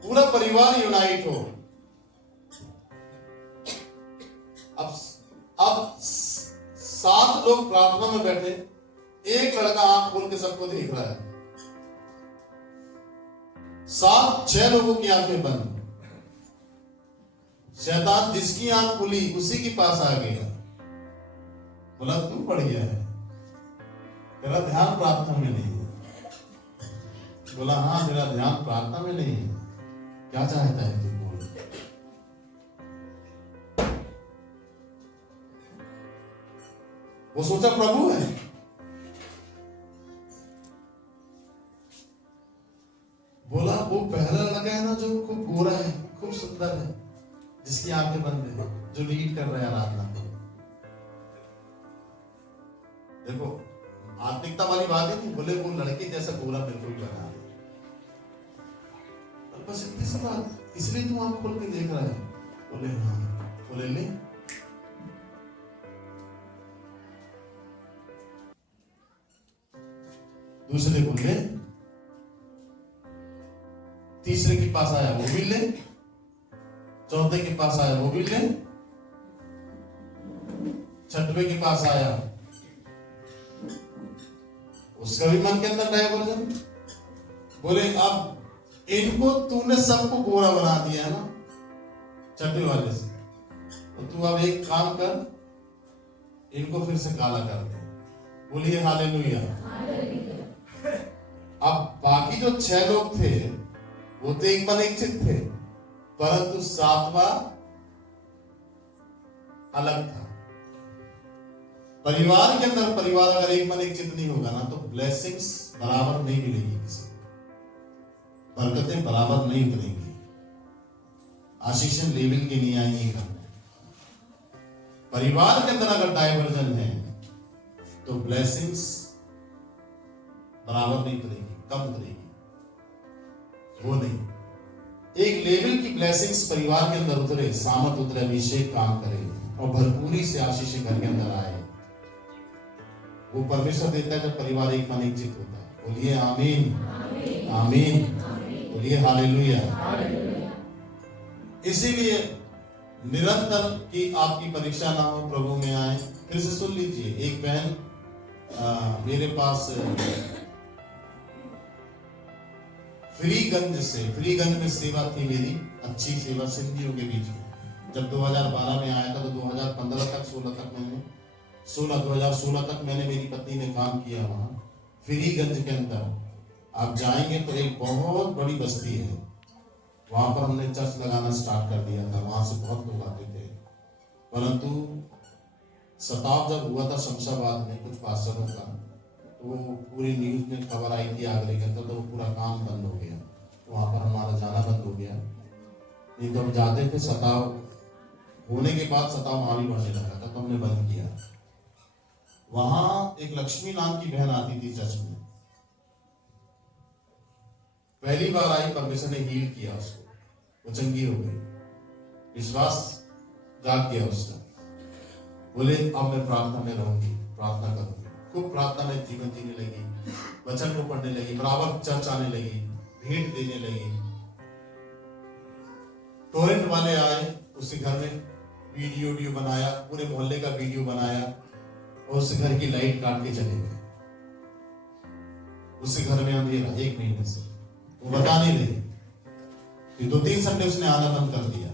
पूरा परिवार यूनाइट हो। अब 7 लोग प्रार्थना में बैठे, एक लड़का आंख खोल के सबको देख रहा है। 6 लोगों की आंखें बंद। शैतान जिसकी आंख खुली उसी के पास आ गया, बोला तू पड़ गया है, तेरा ध्यान प्रार्थना में नहीं है। बोला हाँ, मेरा ध्यान प्रार्थना में नहीं है। क्या चाहता है तू, बोल। वो सोचा प्रभु है। सुंदर है, जिसकी आंखें बंद है, जो लीड कर रहा है आराधना को। देखो आत्मिकता वाली बात है कि बोले वो लड़के जैसा गोरा मेरे को भी बना है, बस इतनी सी बात, इसलिए तू आंख खोल के देख रहा है। बोले हाँ, बोले ले। दूसरे बोले, तीसरे के पास आया वो भी ले, चौथे के पास आया वो भी ले, छठवें के पास आया उसका भी मन के अंदर डायवर्जन। बोले अब इनको तूने सबको गोरा बना दिया है ना छठे वाले से, तो तू अब एक काम कर, इनको फिर से काला कर दे। बोलिए हालेलुया। अब बाकी जो 6 लोग थे वो तो एक मन एक चित थे, परंतु 7वां अलग था। परिवार के अंदर परिवार अगर एक मन एक चित नहीं होगा ना, तो ब्लेसिंग्स बराबर नहीं मिलेगी, किसी को बरकतें बराबर नहीं उतरेंगी, आशीषें लेवल की नहीं आएंगी घर में। परिवार के अंदर अगर डाइवर्जन है तो ब्लेसिंग्स बराबर नहीं उतरेगी, कम उतरेगी, वो नहीं। एक लेवल की ब्लेसिंग्स परिवार के अंदर उतरे, सामर्थ उतरे, अभिषेक काम करे और भरपूरी से आशीष घर के अंदर आए, वो परमेश्वर देता है जब परिवार एक मन एक चित होता है। बोलिए आमीन, आमीन, बोलिए हालेलुया। इसीलिए निरंतर की आपकी परीक्षा ना हो, प्रभु में आए। फिर से सुन लीजिए, एक बहन मेरे पास फ्रीगंज में सेवा थी मेरी, अच्छी सेवा सिंधियों के बीच में। जब 2012 में आया था तो 2015 तक 2016 तक मैंने मेरी पत्नी ने काम किया वहाँ फ्रीगंज के अंदर। आप जाएंगे तो एक बहुत बड़ी बस्ती है, वहां पर हमने चर्च लगाना स्टार्ट कर दिया था। वहां से बहुत लोग आते थे, परंतु सताव जब हुआ था शमशाबाद में कुछ पास्टरों का, तो वो पूरी न्यूज में खबर आई थी आगरे के अंदर, तो वो पूरा काम बंद हो गया, वहां पर हमारा जाना बंद हो गया। नहीं तो हम जाते थे, सताव होने के बाद सताव वहां भी बढ़ने लगा था, तो हमने बंद किया। वहां एक लक्ष्मी नाम की बहन आती थी चर्च में, पहली बार आई, परमेश्वर ने हील किया उसको, वो चंगी हो गई, विश्वास जाग गया उसका। बोले अब मैं प्रार्थना में रहूंगी, प्रार्थना करूंगी। खूब प्रार्थना में जीवन जीने लगी, वचन को पढ़ने लगी, बराबर चर्च आने लगी, भेंट देने लगी। टोरेंट वाले आए, उसके घर में वीडियो बनाया, पूरे मोहल्ले का वीडियो बनाया और उसके घर की लाइट काट के चले गए। उसके घर में अंधेरा 1 महीने से, वो बता नहीं रही कि 2-3 संडे उसने आना बंद कर दिया।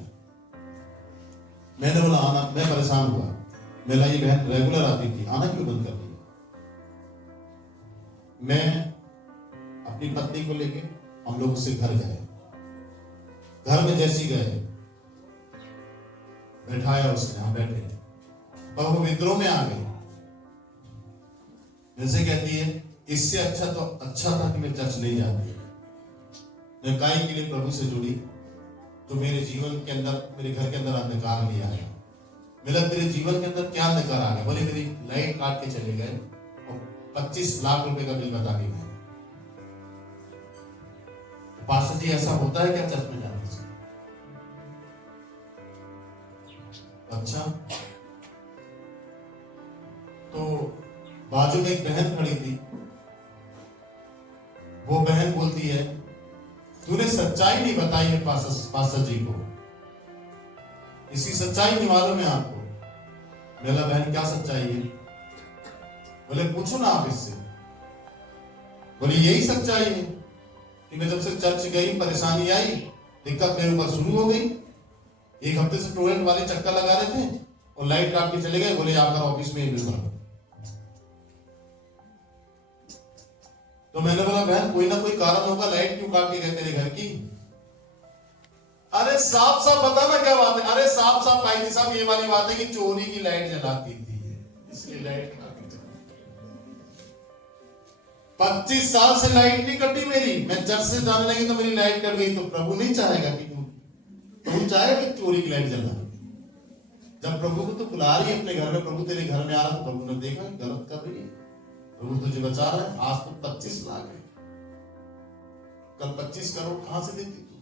मैंने बोला आना, मैं परेशान हुआ, मेरा ये बहन रेगुलर आती थी, आना क्यों बंद कर दिया? मैं अपनी पत्नी को लेके हम लोग उससे घर गए। घर में जैसी गए, बैठाया उसने, हम बैठे, पर वो विद्रोह में आ गई। जैसे कहती है इससे अच्छा था कि मैं चर्च नहीं जाती। मैं काय के लिए प्रभु से जुड़ी, जो मेरे जीवन के अंदर, मेरे घर के अंदर अंधकार ले आया। मेरा तेरे जीवन के अंदर क्या अंधकार आ गया? बोले मेरी लाइट काट के चले गए और 25 लाख रुपए का बिल बता के गए। पास्टर जी ऐसा होता है क्या चर्च में जाने से? अच्छा, तो बाजू में एक बहन खड़ी थी, वो बहन बोलती है तूने सच्चाई नहीं बताई है पास्टर जी को, इसकी सच्चाई नहीं मालूम है आपको। मेरा बहन क्या सच्चाई है? बोले पूछो ना आप इससे। बोले यही सच्चाई है कि मैं जब से चर्च गई, परेशानी आई, दिक्कत मेरे ऊपर शुरू हो गई। 1 हफ्ते से टोरेंट वाले चक्कर लगा रहे थे और लाइट काट के चले गए। बोले आकर ऑफिस में बिल भर। तो मैंने बोला बहन कोई ना कोई कारण होगा, लाइट क्यों काट के गए तेरे घर की? अरे साफ साफ बता ना क्या बात है? अरे साफ साफ भाई साहब ये वाली बात है कि चोरी की लाइट जलाती थी, इसकी लाइट काटी। 25 साल से लाइट नहीं कटी मेरी, मैं चर्च से जाने लगी तो मेरी लाइट कट गई। तो प्रभु नहीं चाहेगा कि तुम चाहे कि चोरी की लाइट जला? जब प्रभु को तो बुला रही है अपने घर में, प्रभु तेरे घर में आ रहा, तो प्रभु ने देखा गलत कर रही है, प्रभु तुझे बचा रहा है। आज तो 25 लाख है, कल 25 करोड़ कहां से देती तू?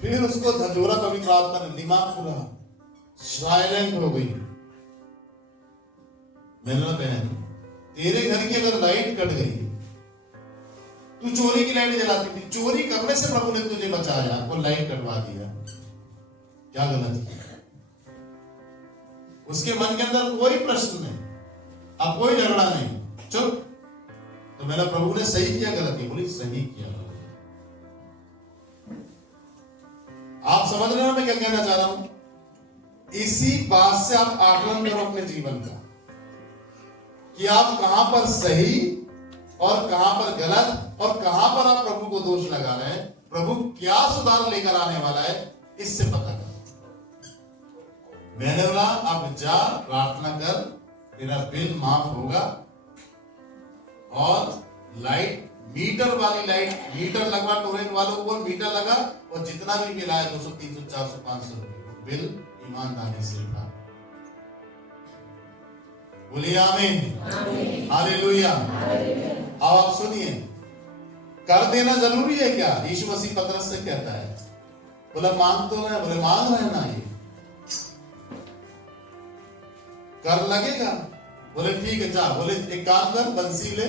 फिर उसको झंझोरा पवित्र आत्मा ने, दिमाग खुला, साइलेंट हो गई। मैंने बहन, तेरे घर की अगर लाइट कट गई, तू चोरी की लाइट जलाती थी, चोरी करने से प्रभु ने तुझे बचाया और लाइट कटवा दिया, क्या गलत किया? उसके मन के अंदर कोई प्रश्न नहीं, अब कोई झगड़ा नहीं, चुप। तो मेरा प्रभु ने सही किया गलत किया? बोली सही किया। आप समझ रहे हो मैं क्या कहना चाह रहा हूं? इसी बात से आप आकलन करो अपने जीवन का कि आप कहां पर सही और कहां पर गलत और कहां पर आप प्रभु को दोष लगा रहे हैं, प्रभु क्या सुधार लेकर आने वाला है, इससे पता करो। मैंने बोला अब जा प्रार्थना कर, तेरा बिल माफ होगा और लाइट, मीटर वाली लाइट, मीटर लगवा, टोरेंट वालों को मीटर लगा और जितना भी बिल आया 200, 300, 400, 500 रुपए बिल ईमानदारी से भरा। बोलिए आमीन, हालेलुया। अब आप सुनिए, कर देना जरूरी है क्या? यीशु मसीह पतरस से कहता है, बोला मांग तो नहीं, बोले मांग रहे ना, ये कर लगेगा। बोले ठीक है जा, बोले एक काम कर, बंसी ले,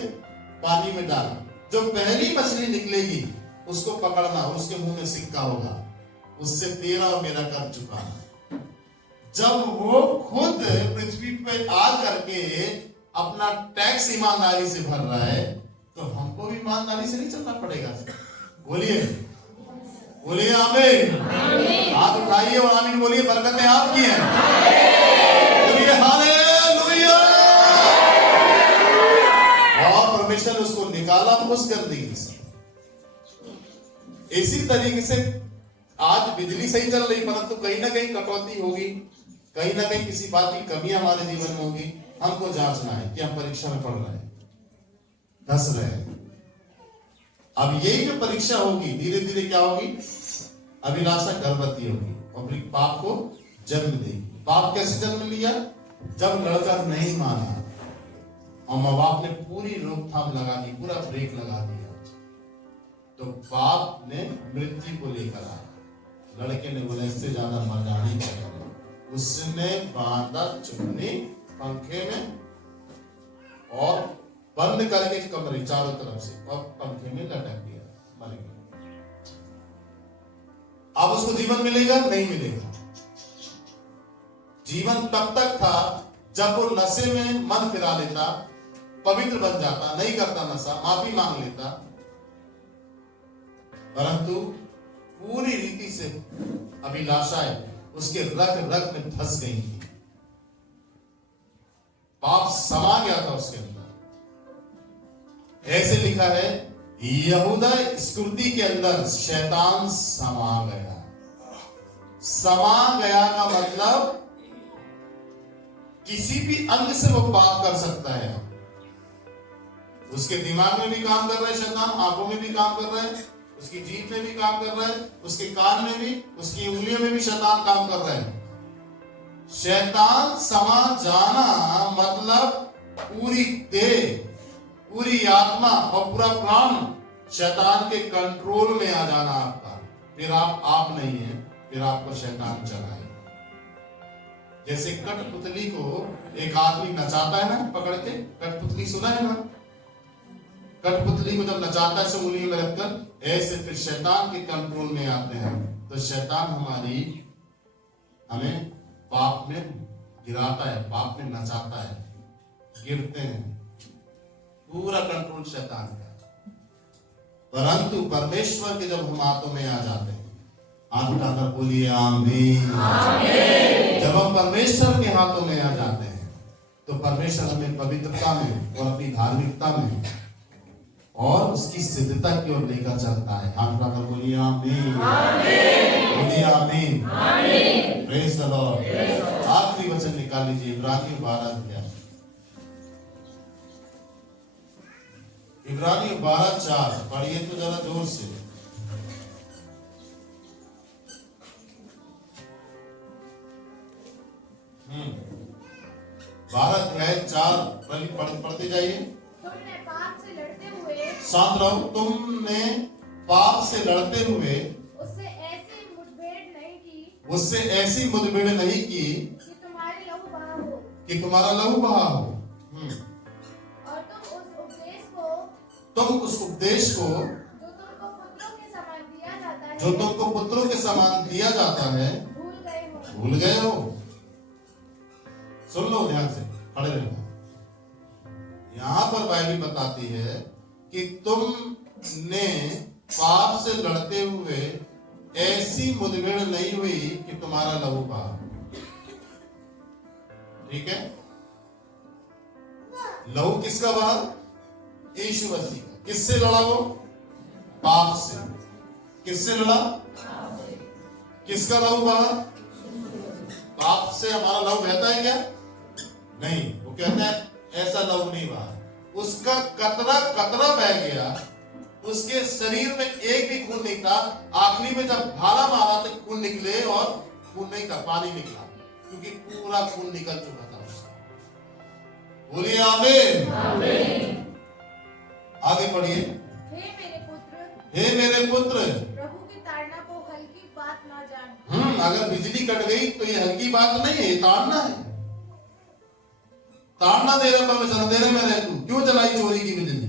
पानी में डाल, जो पहली मछली निकलेगी उसको पकड़ना, उसके मुंह में सिक्का होगा, उससे तेरा और मेरा कर चुकाना। जब वो खुद पृथ्वी पे आ करके अपना टैक्स ईमानदारी से भर रहा है, तो हमको भी ईमानदारी से नहीं चलना पड़ेगा? बोलिए, बोलिए आमीन। हाथ उठाइए और आमीन बोलिए, बरकतें आपकी हैं। बोलिए हालेलुया। और परमेश्वर ने उसको निकाला, खुश कर दी। इसी तरीके से आज बिजली सही चल रही, परंतु कहीं ना कहीं कटौती होगी, कहीं ना कहीं किसी बात की कमी हमारे जीवन में होगी। हमको जांचना है कि हम परीक्षा में पढ़ रहे हैं, धस रहे हैं। अब यही जो परीक्षा होगी, धीरे धीरे क्या होगी? अभिलाषा गर्भवती होगी और फिर पाप को जन्म देगी। पाप कैसे जन्म लिया? जब लड़का नहीं माना और माँ बाप ने पूरी रोकथाम लगा दी, पूरा ब्रेक लगा दिया, तो पाप ने मृत्यु को लेकर आया। लड़के ने बोला इससे ज्यादा मर जाना ही चाहिए। उसने बांधा चुन्नी पंखे में और बंद करके कमरे चारों तरफ से और पंखे में लटक दिया, मर गया। अब उसको जीवन मिलेगा? नहीं मिलेगा। जीवन तब तक था जब वो नशे में मन फिरा लेता, पवित्र बन जाता, नहीं करता नशा, माफी मांग लेता, परंतु पूरी रीति से अभिलाषाएं उसके रग रग में धस गई थी। पाप समा गया था उसके अंदर। ऐसे लिखा है, यहूदा स्कृति के अंदर शैतान समा गया। समा गया का मतलब किसी भी अंग से वो पाप कर सकता है। उसके दिमाग में भी काम कर रहा है शैतान, आंखों में भी काम कर रहा है, उसकी जीभ में भी काम कर रहा है, उसके कान में भी, उसकी उंगलियों में भी शैतान काम कर रहा है। शैतान समा जाना मतलब पूरी देह, पूरी आत्मा और पूरा प्राण शैतान के कंट्रोल में आ जाना आपका। फिर आप नहीं है, फिर आपको शैतान चलाए। जैसे कठपुतली को एक आदमी नचाता है ना, पकड़ के, कठपुतली सुना है ना? कठपुतली को जब नचाता है उंगलियों में रखकर, ऐसे फिर शैतान के कंट्रोल में आते हैं। तो शैतान हमें पाप में गिराता है, पाप में नचाता है, गिरते हैं, पूरा कंट्रोल शैतान का। परंतु परमेश्वर के जब हम हाथों में आ जाते हैं, हाथ उठाकर बोलिए आमीन। जब हम परमेश्वर के हाथों में आ जाते हैं, तो परमेश्वर हमें पवित्रता में और अपनी धार्मिकता में और उसकी सिद्धता की ओर लेकर चलता है। हाथ उठाकर बोलिए आमीन, बोलिए आमीन, प्रेज द लॉर्ड। आखिरी वचन निकाल लीजिए, इब्रानियों 12:4। इब्रानियों 12:4 पढ़िए तो जरा जोर से। 12:4 पढ़ते जाइए। तुमने पाप से लड़ते हुए शांत रहो। तुमने पाप से लड़ते हुए उससे ऐसी मुठभेड़ नहीं की उससे ऐसी मुठभेड़ नहीं की कि तुम्हारे लहू बहा हो, कि तुम्हारा लहू बहा हो। और तुम उस उपदेश को तुम उस उपदेश को जो तुमको पुत्रों के समान दिया जाता है जो तुमको पुत्रों के समान दिया जाता है भूल गए हो। सुन लो ध्यान से, खड़े रहना। यहां पर बाइबल बताती है कि तुमने पाप से लड़ते हुए ऐसी मुठभेड़ नहीं हुई कि तुम्हारा लहू बहा। ठीक है, लहू किसका बहा? यीशु मसीह का। किससे लड़ा वो? पाप से। किससे लड़ा? किसका लहू बहा? पाप से हमारा लहू बहता है क्या? नहीं। वो कहता है ऐसा लहू नहीं बहा। उसका कतरा कतरा बह गया। उसके शरीर में एक भी खून नहीं था। आखिरी में जब भाला मारा तो खून निकले, और खून नहीं था, पानी निकला, क्योंकि पूरा खून निकल चुका था उसका। बोलिए आमीन। आगे पढ़िए। हे मेरे पुत्र प्रभु की ताड़ना को हल्की बात ना जान। अगर बिजली कट गई तो ये हल्की बात नहीं है, ये ताड़ना है। ताड़ना दे रहे परमेश्वर, अंधेरे में रह तू क्यों जलाई चोरी की बिजली?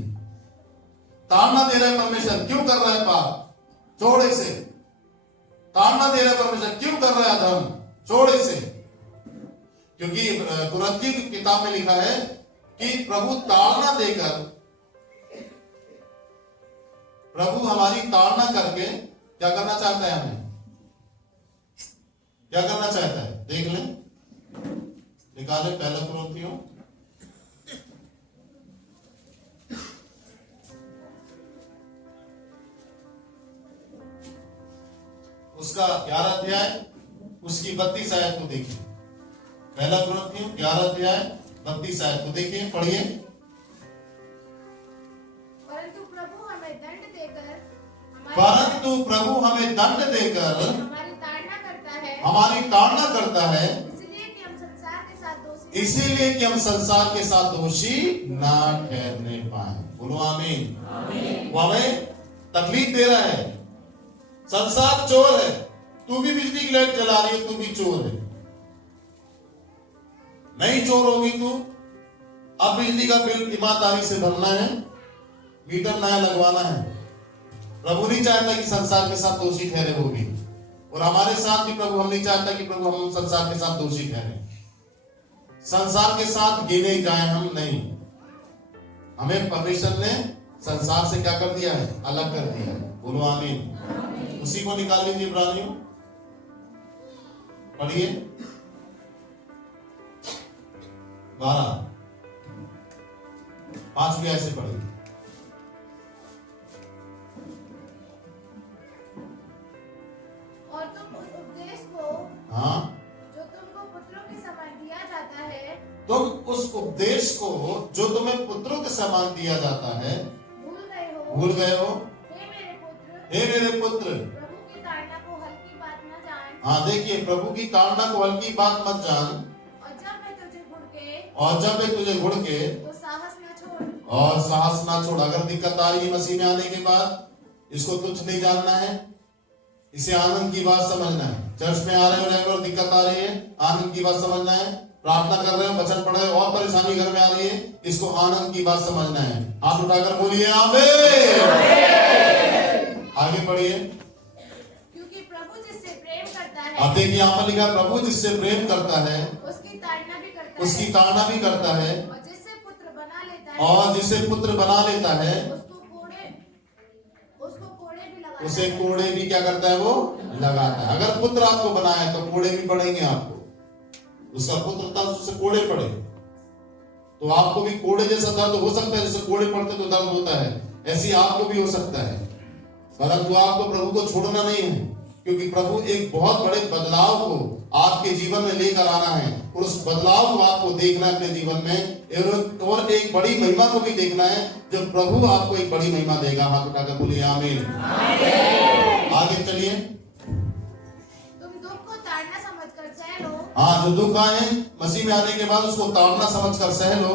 ताड़ना दे रहे परमेश्वर, क्यों कर रहा है पाप? छोड़ इसे। ताड़ना दे रहे परमेश्वर, क्यों कर रहा है अधर्म? छोड़ इसे। क्योंकि कुरिन्थियों की किताब में लिखा है कि प्रभु ताड़ना देकर, प्रभु हमारी ताड़ना करके क्या करना चाहता है? हमें क्या करना चाहता है? देख लें, निकाले पहला कुरिन्थियों उसका 11 अध्याय उसकी 32 आयत को देखिए। पहला कुरिन्थियों 11 अध्याय 32 आयत को देखिए, पढ़िए। परंतु प्रभु हमें दंड देकर हमारी ताड़ना करता है, इसलिए कि हम संसार के साथ दोषी ना ठहरने पाए। बोलो आमीन। वो हमें तकलीफ दे रहा है। संसार चोर है। तू भी बिजली की लाइट जला रही है, तू भी चोर है। नहीं चोर होगी तू। अब बिजली का बिल ईमानदारी से भरना है, मीटर नया लगवाना है। प्रभु नहीं चाहता कि संसार के साथ दोषी ठहरे वो भी, और हमारे साथ भी प्रभु हम नहीं चाहता कि प्रभु हम संसार के साथ दोषी ठहरे। संसार के साथ गिने जाए हम नहीं। हमें परमेश्वर ने संसार से क्या कर दिया है? अलग कर दिया है। बोलो आमीन। उसी को निकाल लीजिए इब्रानियों, पढ़िए 12 5 भी ऐसे पढ़िए। और तुम उस उपदेश को हाँ, जो तुमको पुत्रों के समान दिया जाता है, तुम उस उपदेश को जो तुम्हें पुत्रों के समान दिया जाता है भूल गए हो। हे मेरे पुत्र प्रभु की ताड़ना को हल्की बात न जान। हाँ, देखिए, प्रभु की ताड़ना को हल्की बात मत जान। और जब मैं तुझे घुड़ के तो साहस न छोड़। और साहस ना छोड़। अगर दिक्कत आ रही है मसीह में आने के बाद, इसको तुच्छ नहीं जानना है, इसे आनंद की बात समझना है। चर्च में आ रहे हो रेगुलर, दिक्कत आ रही है, आनंद की बात समझना है। प्रार्थना कर रहे हो, वचन पढ़ रहे हो और परेशानी घर में आ रही है, इसको आनंद की बात समझना है। हाथ उठाकर बोलिए आमीन। आगे पढ़िए। क्योंकि प्रभु जिससे प्रेम करता है, अब देखिए यहाँ पर लिखा, प्रभु जिससे प्रेम करता है उसकी ताड़ना भी करता है, और जिससे पुत्र बना लेता है, उसे कोड़े भी क्या करता है? वो लगाता है। अगर पुत्र आपको बनाया तो कोड़े भी पड़ेंगे आपको। उसका पुत्र था, उससे कोड़े पड़े, तो आपको भी कोड़े जैसा दर्द हो सकता है। जैसे कोड़े पड़ते तो दर्द होता है, ऐसे आपको भी हो सकता है। परंतु आपको प्रभु को छोड़ना नहीं है, क्योंकि प्रभु एक बहुत बड़े बदलाव को आपके जीवन में लेकर आना है, और उस बदलाव को आपको देखना है अपने जीवन में, और एक बड़ी महिमा को भी देखना है, जब प्रभु आपको एक बड़ी महिमा देगा। हाथ उठाकर बोलिए आमीन। आगे चलिए। तुम दुख को ताड़ना समझकर सह लो, हाँ, जो दुख आए मसीह में आने के बाद उसको ताड़ना समझकर सह लो।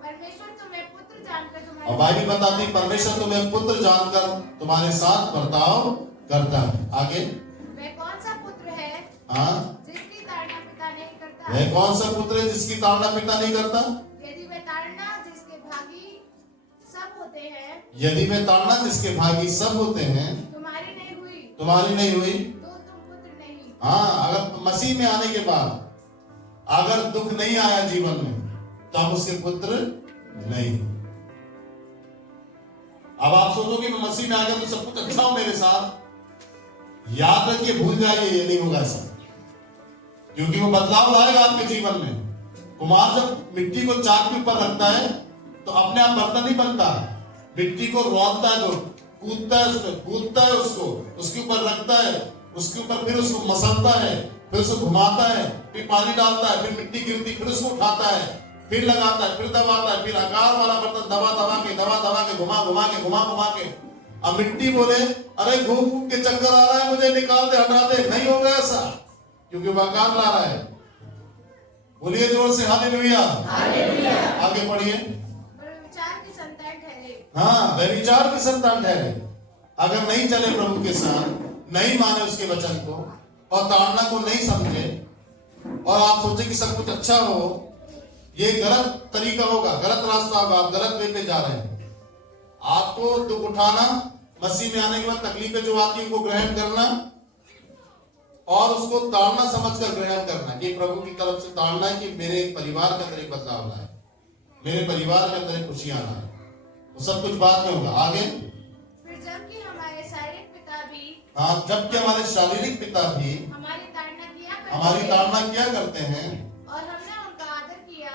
परमेश्वर तुम्हें पुत्र जानकर तुम्हारे और बाइबल बताती है, परमेश्वर तुम्हें पुत्र जानकर तुम्हारे साथ बर्ताव करता है। आगे, वह कौन सा पुत्र है हाँ, जिसकी ताड़ना पिता नहीं करता? वह कौन सा पुत्र है जिसकी ताड़ना पिता नहीं करता? यदि वह ताड़ना जिसके भागी सब होते हैं, यदि वे ताड़ना जिसके भागी सब होते हैं तुम्हारी नहीं हुई, तुम्हारी नहीं हुई, तो तुम पुत्र नहीं। हाँ, अगर मसीह में आने के बाद अगर दुख नहीं आया जीवन में तो हम उसके पुत्र नहीं। अब आप सोचोगे मैं मसीह में आ गया तो सब कुछ अच्छा हो मेरे साथ, याद रखिए, भूल जाइए, ये नहीं होगा ऐसा, क्योंकि वो बदलाव लाएगा आपके जीवन में। कुम्हार जब मिट्टी को चाक के ऊपर रखता है तो अपने आप बर्तन नहीं बनता, मिट्टी को रौंदता है, कूदता है उसमें, कूदता है उसको, उसके ऊपर रखता है, उसके ऊपर फिर उसको मसलता है, फिर उसको घुमाता है, फिर पानी डालता है, फिर मिट्टी गिरती, फिर उसको उठाता है, फिर लगाता है, फिर दबाता है, फिर आकार वाला बर्तन दबा दबा के घुमा के। अब मिट्टी बोले अरे घूम घूम के चक्कर आ रहा है, मुझे निकाल दे, हटा दे, नहीं होगा ऐसा, क्योंकि वो आकार ला रहा है। बोलिए जोर से हालेलुया। आगे पढ़िए। विचार की संतान ठहरे। हाँ, व्यभिचार की संतान ठहरे। अगर नहीं चले प्रभु के साथ, नहीं माने उसके वचन को और ताड़ना को नहीं समझे, और आप सोचे कि सब कुछ अच्छा हो, ये गलत तरीका होगा, गलत रास्ता होगा, आप गलत वे पे जा रहे हैं। आपको दुख उठाना, मसीह में आने के बाद तकलीफें जो आती है उनको ग्रहण करना और उसको ताड़ना समझकर ग्रहण करना कि प्रभु की तरफ से ताड़ना है कि मेरे परिवार के अंदर एक बदलाव लाए, मेरे परिवार के अंदर एक खुशियां लाए, वो सब कुछ बाद में होगा। आगे, फिर जबकि हमारे शारीरिक पिता भी, हाँ, जबकि हमारे शारीरिक पिता भी हमारी ताड़ना किया करते हैं और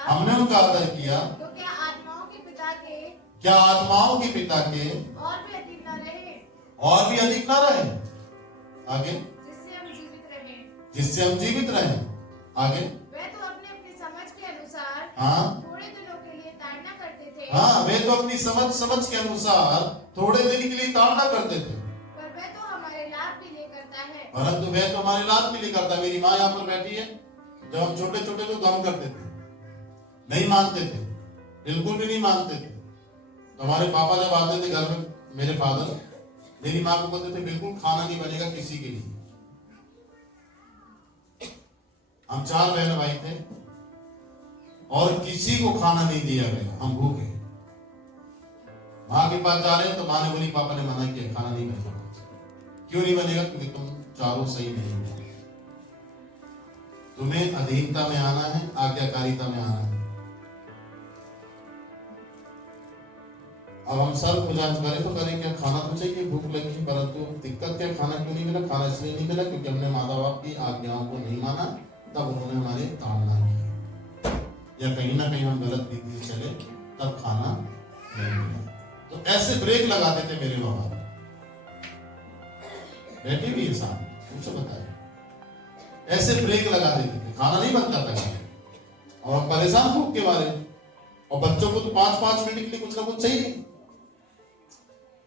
हमने उनका आदर किया, तो क्या आत्माओं के पिता के क्या आत्माओं के पिता के और भी अधिक न रहे, आगे, जिससे हम जीवित रहे। आगे, वे तो अपने अपनी समझ के अनुसार हाँ, थोड़े दिनों के लिए ताड़ना करते थे, हाँ, वे तो अपनी समझ के अनुसार थोड़े दिन के लिए ताड़ना करते थे, पर वह तो हमारे लाभ के लिए करता है। परंतु वह तो हमारे लाभ के लिए करता है। मेरी माँ यहाँ पर बैठी है, जब हम छोटे छोटे तो हम करते थे, नहीं मानते थे, बिल्कुल भी नहीं मानते थे। तो हमारे पापा जब आते थे घर में, मेरे फादर, मेरी माँ को बोलते थे बिल्कुल खाना नहीं बनेगा किसी के लिए। हम 4 बहन भाई थे और किसी को खाना नहीं दिया गया, हम भूखे। माँ के पास जा रहे हैं तो माँ ने बोली, पापा ने मना किया खाना नहीं बनेगा। क्यों नहीं बनेगा? क्योंकि तुम चारों सही नहीं हो, तुम्हें अधीनता में आना है, आज्ञाकारिता में आना है। अब हम सर पूजा करें तो करें क्या, खाना तो चाहिए, भूख लगी, परंतु दिक्कत क्या, खाना क्यों नहीं मिला? खाना इसलिए नहीं मिला क्योंकि हमने माता बाप की आज्ञाओं को नहीं माना, तब उन्होंने हमारी ताड़ना की, या कहीं ना कहीं हम गलत रीति से चले तब खाना नहीं मिला। तो ऐसे ब्रेक लगाते थे मेरे माँ बाप, बैठे भी है साहब, मुझसे बताए, ऐसे ब्रेक लगा देते थे, खाना नहीं बनता था और हम परेशान भूख के मारे। और बच्चों को तो 5-5 मिनट के लिए कुछ ना कुछ चाहिए,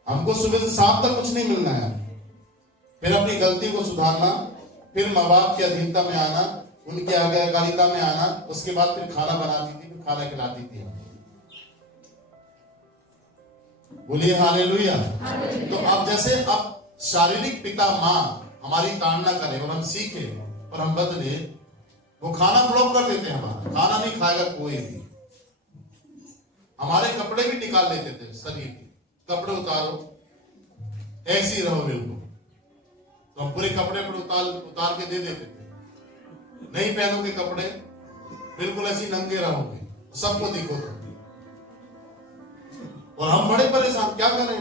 हमको सुबह से शाम तक कुछ नहीं मिलना है। फिर अपनी गलती को सुधारना, फिर माँ बाप की अधीनता में आना, उनकी आज्ञाकारिता में आना, उसके बाद फिर खाना बनाती थी, फिर खाना खिलाती थी। बोलिए हालेलुया। तो अब जैसे अब शारीरिक पिता माँ हमारी ताड़ना करे और हम सीखे और हम बदले, वो खाना ब्लॉक कर देते हैं, हमारा खाना नहीं खाएगा कोई भी। हमारे कपड़े भी निकाल लेते थे, शरीर के कपड़े उतारो, ऐसे ही रहो बिल्कुल, तो हम पूरे कपड़े पर उतार के दे देते थे, नहीं पहनोगे कपड़े, बिल्कुल ऐसे नंगे रहोगे, सबको दिखो तो। और हम बड़े परेशान, क्या करें,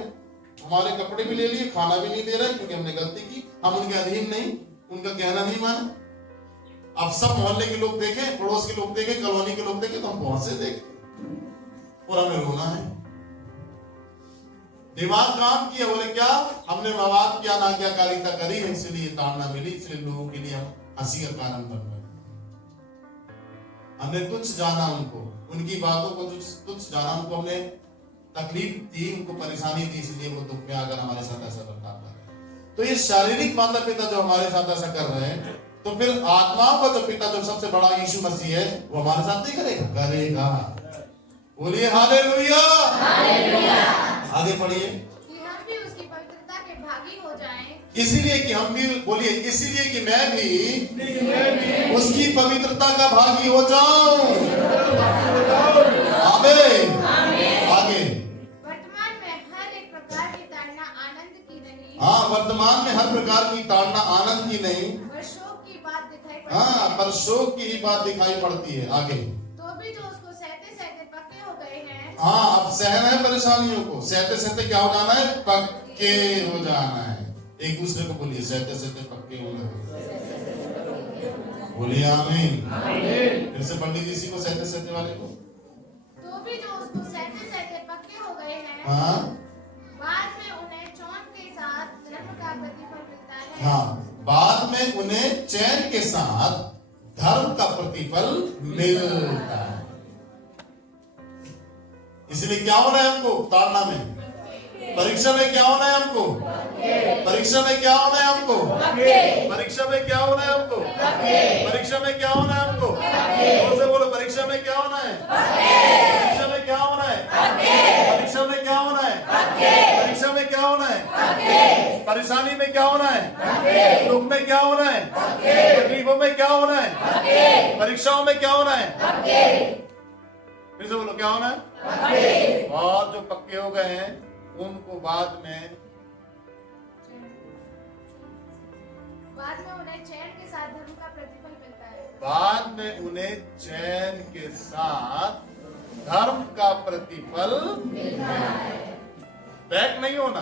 हमारे कपड़े भी ले लिए, खाना भी नहीं दे रहे क्योंकि हमने गलती की, हम उनके अधीन नहीं, उनका कहना नहीं माना। अब सब मोहल्ले के लोग देखें, पड़ोस के लोग देखें, कॉलोनी के लोग देखें, तो हम पहुंच से देखें और हमें रोना है। दिमाग काम किया, बोले क्या, हमने माँ बाप की अनाज्ञाकारिता करी है, इसलिए ताड़ना मिली, इसलिए लोगों के लिए हम हंसी का कारण बन गए। हमने तुच्छ जाना उनको, उनकी बातों को तुच्छ जाना, उनको हमने तकलीफ दी, उनको परेशानी दी, इसलिए वो दुख में आकर हमारे साथ ऐसा बर्ताव कर रहे हैं। तो ये शारीरिक माता पिता जो हमारे साथ ऐसा कर रहे हैं, तो फिर आत्माओं का जो पिता जो सबसे बड़ा यीशु मसीह है वो हमारे साथ नहीं करेगा? करेगा। बोलिए हालेलुया। आगे पढ़िए। कि हम भी उसकी पवित्रता के भागी हो जाएं, इसीलिए कि हम भी, बोलिए इसीलिए कि मैं भी उसकी पवित्रता का भागी हो जाऊं। आमीन। आगे। वर्तमान में हर एक प्रकार की ताड़ना आनंद की नहीं, हाँ, वर्तमान में हर प्रकार की ताड़ना आनंद की नहीं, और शोक की बात दिखाई पड़ती हाँ, है। पर शोक की ही बात दिखाई पड़ती है। आगे। तो भी जो उसको सहते सहते पक्के हो गए हैं, हाँ, अब सहना है परेशानियों को। सहते सहते क्या हो जाना है? पक्के हो जाना है। एक दूसरे को बोलिए सहते सहते पक्के होना है। बोलिए आमीन। फिर से पंडित जी इसी को सहते सहते वाले को। तो भी जो उसको सहते सहते पक्के हो गए हैं, हाँ बाद में उन्हें चौन के साथ धर्म का प्रतिफल मिलता है। हाँ, बाद में उन्हें चैन के साथ धर्म का प्रतिफल मिलता है। इसलिए क्या होना है हमको? ताड़ना में, परीक्षा में क्या होना है हमको? परीक्षा में क्या होना है हमको? परीक्षा में क्या होना है हमको? परीक्षा में क्या होना है हमको? जोर से बोलो, परीक्षा में क्या होना है? परीक्षा में क्या होना है? परीक्षा में क्या होना है? परीक्षा में क्या होना है? परेशानी में क्या होना है? दुख में क्या होना है? तकलीफों में क्या होना है? परीक्षाओं में क्या होना है? फिर से बोलो, क्या होना है? और जो पक्के हो गए हैं उनको बाद में उन्हें चैन के साथ धर्म का प्रतिफल मिलता है। बाद में उन्हें चैन के साथ धर्म का प्रतिफल मिलता है। बैक नहीं होना,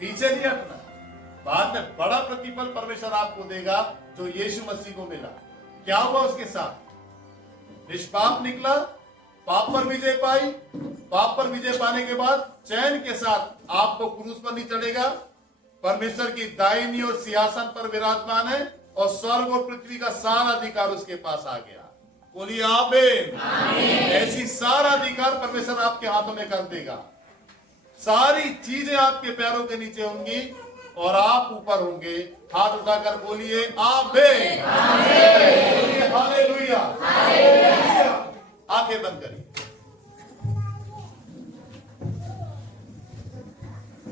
पीछे नहीं हटना। बाद में बड़ा प्रतिफल परमेश्वर आपको देगा जो यीशु मसीह को मिला। क्या हुआ उसके साथ? निष्पाप निकला, पाप पर विजय पाई। पाप पर विजय पाने के बाद चैन के साथ आपको क्रूस पर नहीं चढ़ेगा, परमेश्वर की दाहिनी और सिंहासन पर विराजमान है, और स्वर्ग और पृथ्वी का सारा अधिकार उसके पास आ गया। बोलिए आमीन। ऐसी सारा अधिकार परमेश्वर आपके हाथों में कर देगा। सारी चीजें आपके पैरों के नीचे होंगी और आप ऊपर होंगे। हाथ उठाकर बोलिए आमीन। हालेलुया। आंखें बंद करिए।